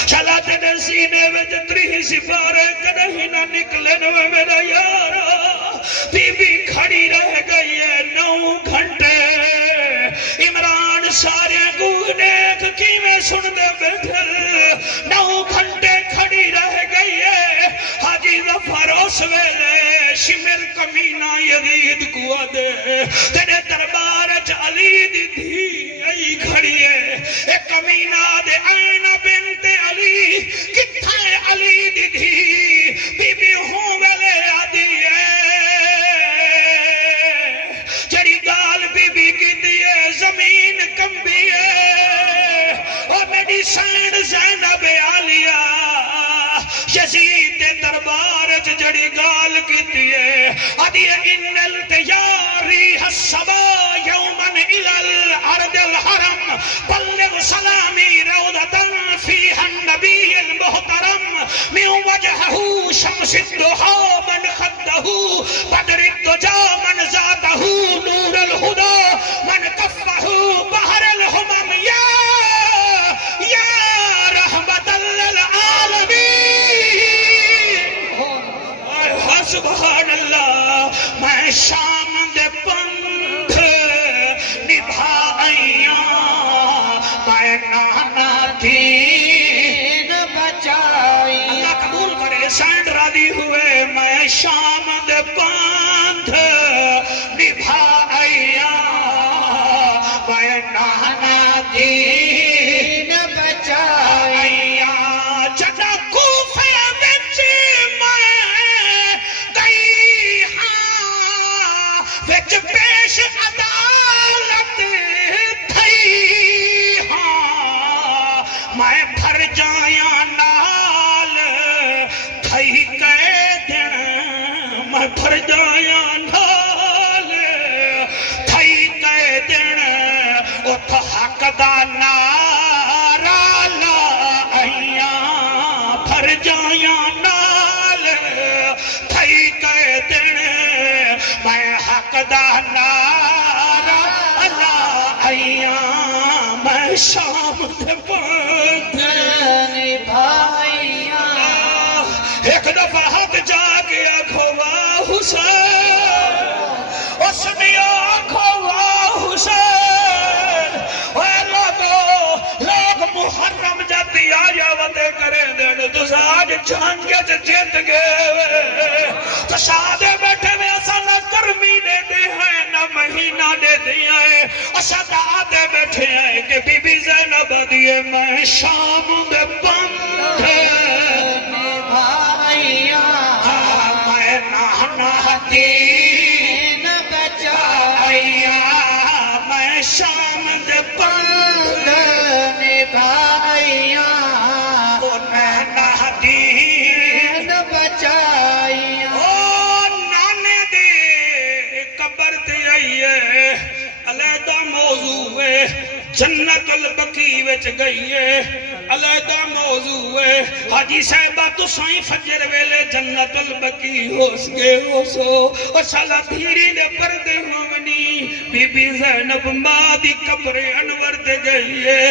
چلا تیرے سینے وچ 3 سپارے کدھی نہ نکلے نو میرا یارا بی بی کھڑی رہ گئی ہے 9 گھنٹے عمران سارے گونیک کی میں سن دے بیٹھے 9 گھنٹے کھڑی رہ گئی ہے حاجی ظفر اس ویلے شمر کمینہ یزید کو دے تیرے دربار علی دی تھی ای کھڑی ہے ایک کمینہ دے آئینہ بنت علی کتھا ہے علی دی تھی بی بی ہوں ویلے آدھی ہے جری گال بی بی کی دیئے زمین کمبی ہے اور میری سین زینب عالیہ یزید دربار جڑی گال کی دیئے آدھی ان التیاری حسبا یومن الارض الحرم بلغ سلامی روضتا فیہا النبی المحترم من وجہہ شمس الدحا من خدہ بدر الدجا من ذاتہ نور الہدا من کفہ بحر الہمم یا رحمت للعالمین سبحان اللہ میں شام دے پندھ نبھا آئیاں میں نانا دین بچائی اللہ قبول کرے سینڈ راضی ہوئے میں شام دے پندھ نبھا آئیاں میں نانا دین بچائی جنا کوفے وچ میں گئی ہاں وچ پیش عدالت تھئی ہاں میں بھر جایا نال تھئی دن میں بھر جایا نال تھئی دن اتھ حق دا نعرہ لائیاں بھر جایا نال تھئی دن میں حق دا نعرہ لائیاں میں شام دے پندھ نبھائیاں ایک دفعہ حق جا کے آنکھو واہ حسین اس نے آنکھو واہ حسین اے لوگ محرم جاتی آیا وطے کرے دین تو ساج جھانگے سے جیت گئے تو شادے بیٹھے میں ایسا نہ گرمی دے دے ہیں نہ مہینہ دے دیا ہے ایسا دعاتے بیٹھے ہیں کہ بی بی زینب دیئے میں شام دے گئی ہے علیحدہ موضوع ہے جنت البقیع وچ گئی ہے علیحدہ موضوع ہے حاجی صاحبہ تو سائیں فجر ویلے جنت البقیع ہوس گے ہوسو اور سالہ دھیری دے پردے ہوونی بی بی زینب ماں دی قبر انور دے گئی ہے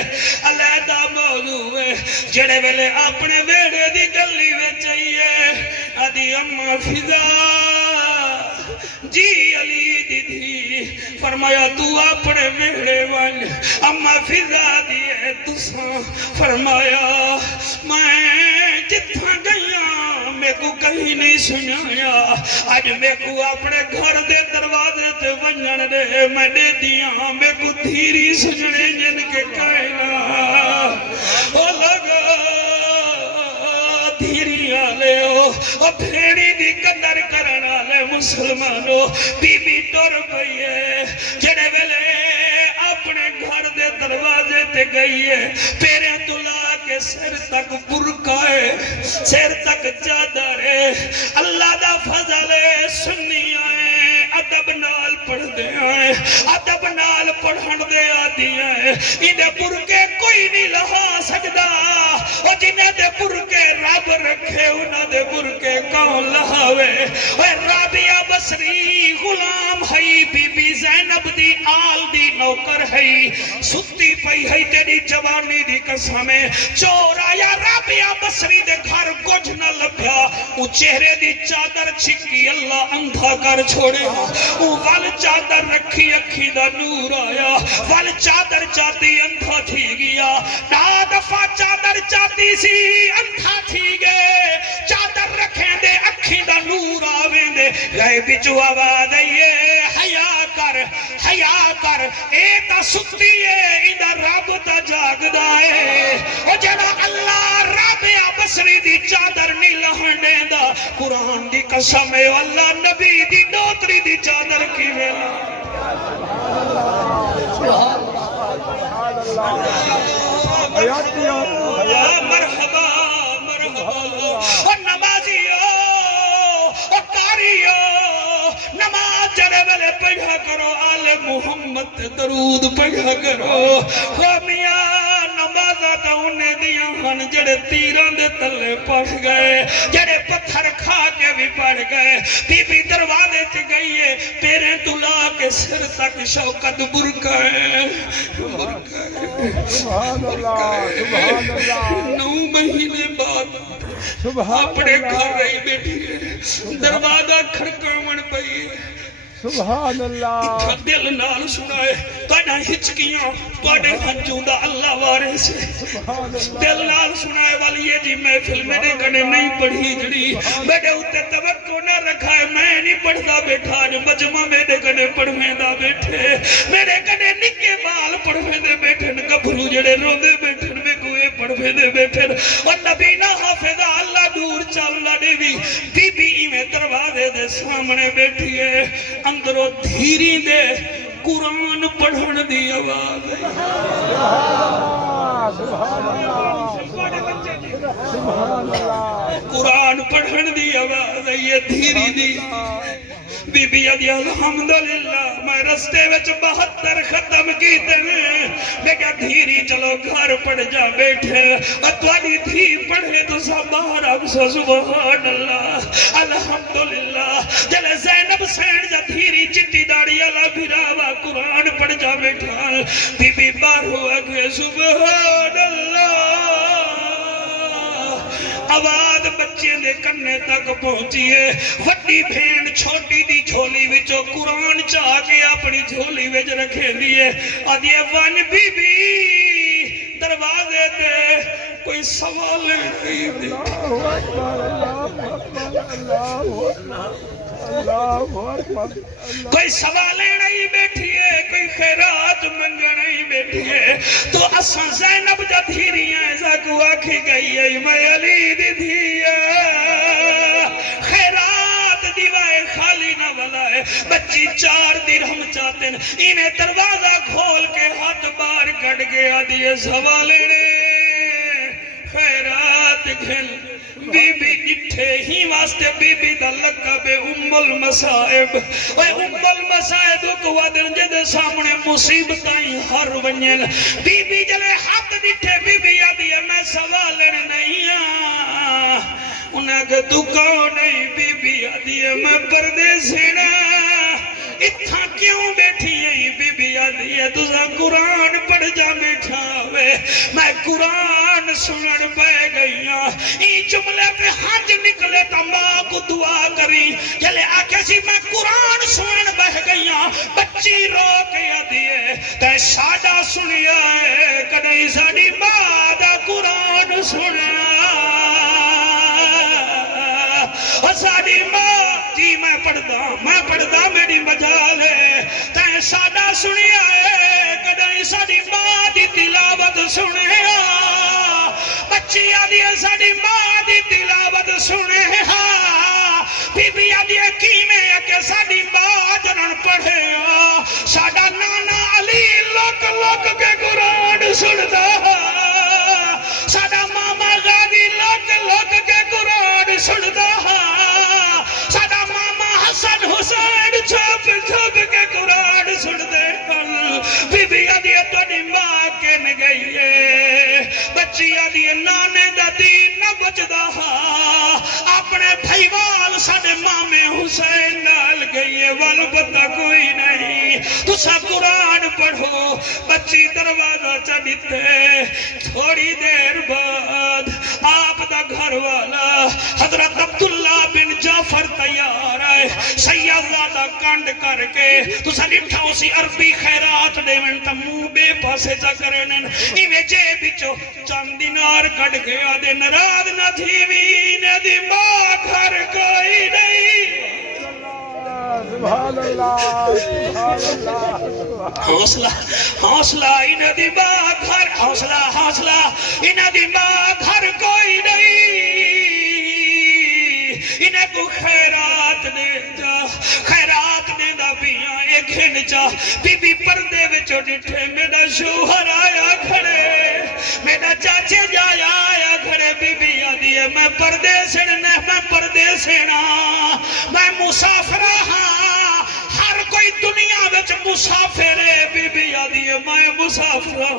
علیحدہ موضوع ہے جڑے ویلے اپنے ویڑے دی گلی وچ آئیے آدھی اماں فضا جی علی دی دی فرمایا تو اپنے ویڑے وان اماں فضا دیئے تساں فرمایا میں جتھاں گئیاں میں کو کہیں نہیں سنایا آج میں کو اپنے گھر دے دروازے تے ونجن دے میں دے دیاں میں کو دھیری سجنے جن کے کہنا او لگا دھیری آلے او بھیڑی دی قدر کرن آلے مسلمانوں بی بی ٹر پئی ہے جڑے ویلے اپنے گھر دے دروازے تے گئی ہے پیرے تلا کے سر تک برقع ہے سر تک چادر ہے اللہ دا فضل ہے سنی آئے ادب نال پڑھ دے آئے ادب نال پڑھن دے آدھی آئے انہیں برقے کوئی نہیں لہا سکدا اور جنہیں دے برقے رب رکھے انہیں دے برقے کون لہاوے اور رابعہ بصری غلام ہے بی بی زینب دی آل دی نوکر ہے ستی پئی ہے تیری جوانی دی قسمیں چور آیا رابعہ بصری دے گھر کچھ نہ لبھیا وہ چہرے دی چادر چھکی اللہ اندھا کر چھوڑے وہ وال چادر رکھی اکھی دا نور آیا وال چادر چاہتی اندھا تھی گیا نا دفعہ چادر چاہتی سی اندھا تھی گئے چادر رکھیں دے اکھی دا نور آویں دے گئے بچو آواز آئیے حیا کر اے تا سکتی ہے ادھا رب تا جاگ دائے او جنا اللہ رابعہ بصری دی چادر نہیں لہن دے دا قرآن دی قسم ہے اللہ نبی دی دوتری دی چادر کی ویلا مرحبا مرحبا اور نمازیو اور کاریو نماز جڑے ویلے پڑھا کرو آل محمد درود پڑھا کرو خومیاں نمازہ تا انہیں دیاں ہن جڑے تیران دے تلے پڑھ گئے جڑے پتھر کھا کے بھی پڑھ گئے بی بی دروازے تے گئی ہے پیریں تلا کے سر تک شوکت برکہ ہے سبحان اللہ سبحان اللہ 9 مہینے بعد اپنے گھر رہی بیٹھی ہے دروازہ کھڑکاون پئی سبحان اللہ دل نال سنائے تاڑا ہچکیاں تاڑے ہنجوں دا اللہ وارے سے دل نال سنائے والی یہ جی محفل میرے کنے نہیں پڑھی جڑی میرے ہوتے توقع نہ رکھا ہے میں نہیں پڑھدا بیٹھا جو مجمع میرے کنے پڑھویں دا بیٹھے میرے کنے نکے بال پڑھویں دے بیٹھے گبھرو جڑے رو دے بیٹھے میں کوئے پڑھویں دے بیٹھے اور نبی نہ حافظہ اللہ دور چال لڑے بھی بی بی میں دروازے دے سامنے بیٹھی ہے اندروں دھیری دے قرآن پڑھن دی آواز ہے قرآن پڑھن دی آواز ہے یہ دھیری دی بی بی ادھی الحمدللہ میں رستے وچ 72 ختم کیتے ہیں میں کہا دھیری چلو گھر پڑھ جا بیٹھے اتوانی دھی پڑھے تو سب باہر اب سو سبحان اللہ الحمدللہ جلے زینب سین جا دھیری چٹی داڑی اللہ بھراوا قرآن پڑھ جا بیٹھا بی بی بار ہوا کہ سبحان اللہ آواز بچے دے کنے تک پہنچی ہے وڈی بھین چھوٹی دی جھولی وچو قرآن چاہ کے اپنی جھولی وچ رکھے دیئے آدھیے ون بی بی دروازے تے کوئی سوال نہیں دے کوئی سوالے نہیں بیٹھی ہے کوئی خیرات منگا نہیں بیٹھی ہے تو اساں زینب جا دھیریاں ایسا کو آکھی گئی ہے میں علی دی دھیا خیرات دیوائے خالی نہ والا ہے بچی 4 درہم چاہتے ہیں انہیں دروازہ کھول کے ہاتھ بار کٹ گیا دیئے سوالے نے خیرات گھل بی بی جٹھے ہی واسطے بی بی دا لقب ام المصائب اے ام المصائب دکھ ودن جدے سامنے مصیبتیں ہر ونجن بی بی جلے ہاتھ ڈٹھے بی بی آدھی ہے میں سوالن نہیں انہیں کہ تو کون نہیں بی بی آدھی ہے میں پردیسینا اتھا کیوں بیٹھی ہے بی بی آدھی ہے تُسا قرآن پڑھ جا بیٹھا ہوئے میں قرآن سنن پہ گئی این جملے پہ ہنج نکلے تا ماں کو دعا کری جلے آکے سی میں قرآن سنن بہ گئی بچی رو کے آدھی ہے تے سادہ سنیا ہے کدھائی ساڑی ماں دا قرآن سنیا ساڑی ماں جی میں پڑھدا میری مجال ہے تین سادہ سنیا ہے کدھائی ساڑی ماں دی تلاوت سنیا بچی آدھی ہے ساڑی ماں دی تلاوت سنیا بی بی آدھی ہے کیمیں ہے کہ ساڑی ماں جنن پڑھے ساڑا نانا علی لوک لوک کے قرآن سندا ساڑا ماما غازی لوک لوک کے قرآن سندا حسن حسین چھپ چھپ کے قرآن سن دے بی بی آدھی توڑی ماں کن گئی ہے بچی آدھی نانے دا دین نہ بچدا اپنے بھائیوال ساڑے مامے حسین نال گئی ہے والبتہ کوئی نہیں تُسا قرآن پڑھو بچی دروازہ چڑھتے تھوڑی دیر بعد آپ دا گھر والا حضرت عبداللہ بن جعفر تیار ہے سیدزادہ کانڈ کر کے تو سلیٹھا اسی عربی خیرات دے من تمو بے پاسے جا کرنن ایوے جے بچو چند دینار کٹ گیا دے نراد نہ تھیوی نے دی ماں گھر کوئی نہیں سبحان اللہ سبحان اللہ حوصلہ انہیں دی ماں گھر حوصلہ انہیں دی ماں گھر کوئی نہیں انہیں کو خیرات دے دا بیاں ایک ہن جا بی بی پردے وچو ڈٹھے میرا شوہر آیا کھڑے میرا چاچے جایا آیا کھڑے بی بی آدھی ہے میں پردے سینا میں مسافرہ ہر کوئی دنیا وچ مسافر ہے بی بی آدھی ہے میں مسافرہ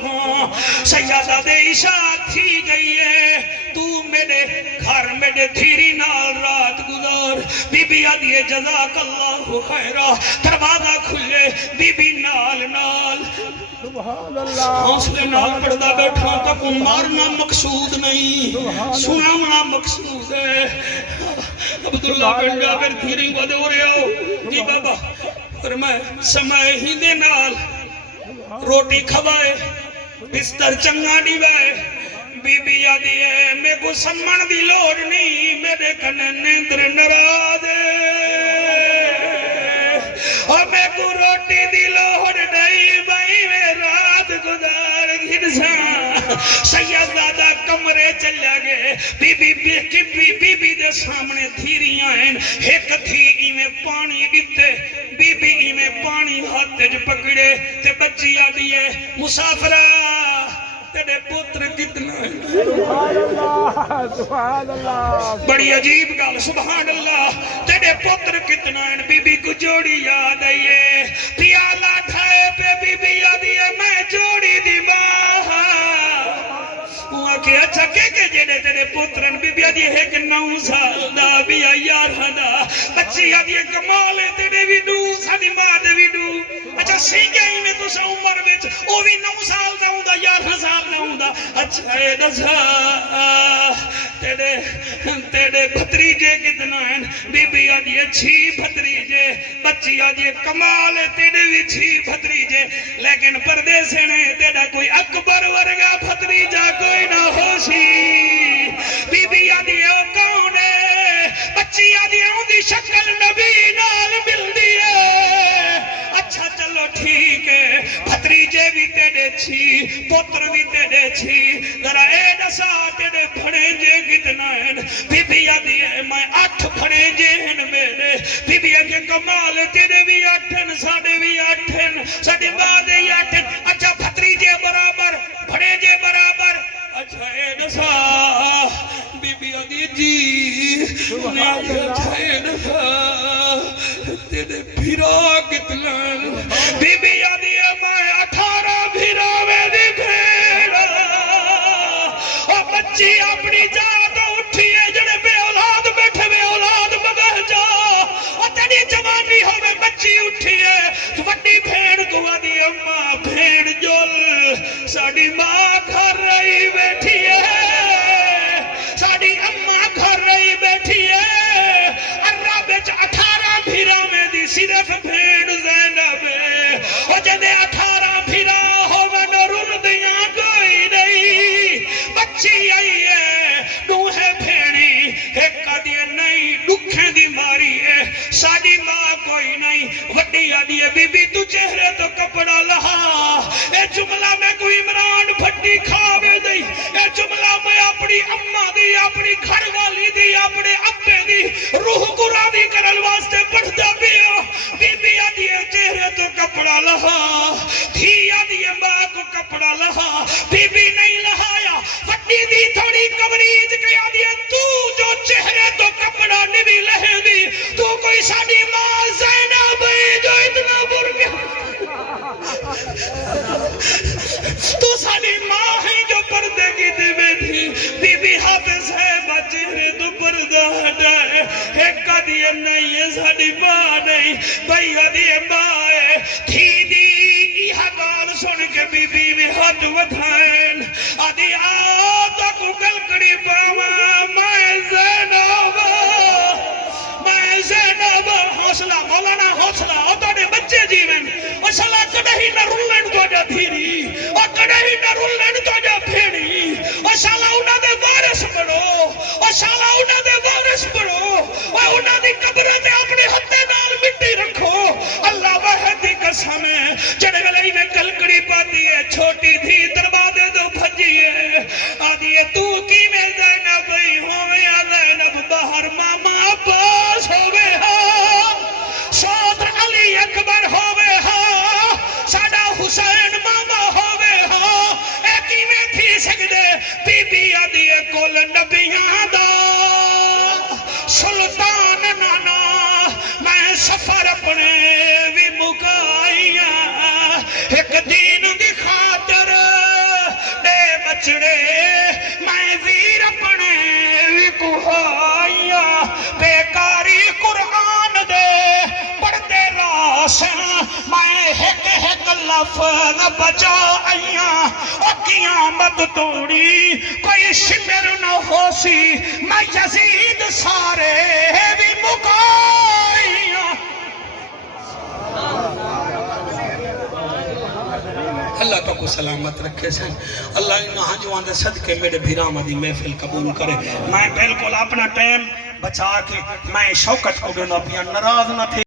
سیادہ دے اشاعت تھی گئی ہے تو میرے گھر میرے دھیری نال رات گزار بی بی آدھی ہے جزاک اللہ خیرہ دروازہ کھلے بی بی نال سبحان اللہ حوصلے نال پڑھدا بیٹھا تک مارنا مقصود نہیں سناونا مقصود ہے عبداللہ بن جابر دھیری کو دے ہو رہے ہو جی بابا فرمائے سمائے ہی دے نال روٹی کھوائے بستر چنگا ڈیوائے بی بی آدھی ہے میں کو سمن دی لوڑ نہیں میرے کنے نیندر نراز اور میں کو روٹی دی لوڑ نہیں بھائی میں رات گزار گھنسا سیدزادہ کمرے چلیا گئے بی بی دے سامنے دھیریاں ہیں ایک تھی ایمیں پانی دیتے بی بی ایمیں پانی ہاتھ جو پکڑے تے بچی آدھی ہے مسافرہ تیرے پتر کتنا ہے سبحان اللہ بڑی عجیب گال سبحان اللہ تیرے پتر کتنا ہے بی بی کو جوڑی یاد آئیے پیالہ ٹھائے پہ بی بی آدھی ہے میں جوڑی دی ماں کہ اچھا کہ جیڑے تیرے پترن بی بی آدھی ہے کہ 9 سال دا بی آیار ہدا بچی آدھی ہے کمال ہے تیرے بھی دو سادی ماں دے بھی دو اچھا سینگے ہی میں تو سا عمر وچ او بھی 9 سال دا ہوں دا 11 سال دا ہوں دا اچھا اے دسا تیرے بھتریجے کتنا ہیں بی بی آدھی ہے 6 بھتریجے بچی آدھی ہے کمال ہے تیرے بھی 6 بھتریجے لیکن پردے سے نہیں تیرا کوئی اکبر ورگا بھتریجہ کوئی نہ ہوشی بی بی آدھی ہے کون ہے بچی آدھی ہے ان دی شکل نبی نال مل دی ہے اچھا چلو ٹھیک ہے بھتریجے بھی تیرے 6 پتر بھی تیرے 6 ذرا اے دسا تیرے بھڑیجے کتنا ہیں بی بی آدھی ہے میں 8 بھڑیجے ہیں میرے بی بی آدھی کمال تیرے بھی 8 ساڑھے بھی 8 ساڑھے بعد 8 اچھا بھتریجے برابر بھڑیجے برابر اچھا اے دسا بی بی آدھی جی انہیں آدھی اچھا اے دسا تیرے بھیرا کتنا بی بی آدھی ہے میں 18 بھیرا میں دی بھیڑ اور بچی اپنی جات اٹھی ہے جڑے بے اولاد بیٹھے بے اولاد مگر جا اور تیری جوانی ہوئے بچی اٹھی ہے وڈی بھیڑ کو آدھی اماں بھیڑ جول ساڑی ماں گھر رہی بیٹھی ہے ساڑی اماں گھر رہی بیٹھی ہے ارہ بیچ 18 بھیرا میں دی صرف بھیڑ زینب ہے اور جدے 18 بھیرا ہو میں نرون دیاں کوئی نہیں بچی آئی ہے نوہے بھیڑی ایک قدیے نہیں دکھیں دی ماری ہے ساڑی ماں کوئی نہیں وڈی آدھی ہے بی بی تو چہرے تو کپڑا لہا اے جملہ میں کوئی عمران بھٹی کھاوے دی اے جملہ میں اپنی اممہ دی اپنی گھر والی دی اپنے ابے دی روح قرآن دی کرل واسطے پڑھتا پیا بی بی آدھی ہے چہرے تو کپڑا لہا دھی آدھی ہے ماں کو کپڑا لہا بی بی نہیں لہایا وڈی دی تھوڑی کمریج کے آدھی ہے تو جو چہرے تو کپڑا نبی لہے دی تو کوئی ساڑی ماں زینب جو اتنا برگیا تو ساڑی ماں ہے جو پردے کی دیوے تھی بی بی حافظ ہے بچے تو پردہ ہٹائے ایک قدیے نہیں ہے ساڑی ماں نہیں بھئی آدھیے ماں ہے تھی دی یہ گال سن کے بی بی میں ہاتھ ودھائیں آدھی آتا کو کلکڑی پاوا میں زینب حوصلہ مولانا حوصلہ اور توڑے بچے جیون اور شالا کڑہی نہ رولن تو جا دھیری اور کڑہی نہ رولن تو جا بھیڑی اور شالا انہاں دے وارث پڑھو اور شالا انہاں دے وارث پڑھو اور انہاں دی قبروں تے اپنے ہتھے نال مٹی رکھو اللہ واحد دی قسم ہے جڑے ویلے میں کلکڑی پاتی ہے چھوٹی تھی دروازے تو بھجی ہے آدھی ہے تو کی میں زینب ہوئے زینب باہر ماما عباس ہوئے ہاں شوتر علی اکبر ہوئے ہاں ساڑا حسین ماما ہوئے ہاں ایکی میں تھی سکدے بی بی آدھی ہے کول نبیاں دا سلطان نانا میں سفر اپنے بھی مکائیاں ایک دین دی خاطر بے بچڑے میں ویر اپنے بھی کہائیاں بیکاری قرآن دے پڑھتے راساں میں ایک لفظ بچائیاں اور قیامت توڑی کوئی شمر نہ ہو سی میں یزید سارے بھی مکائیاں اللہ تو کو سلامت رکھے سن اللہ انہاں جو آندے صدقے میرے بھیرام دی محفل قبول کرے میں بالکل اپنا ٹائم بچا کے میں شوکت کو دینا پیا ناراض نہ تھے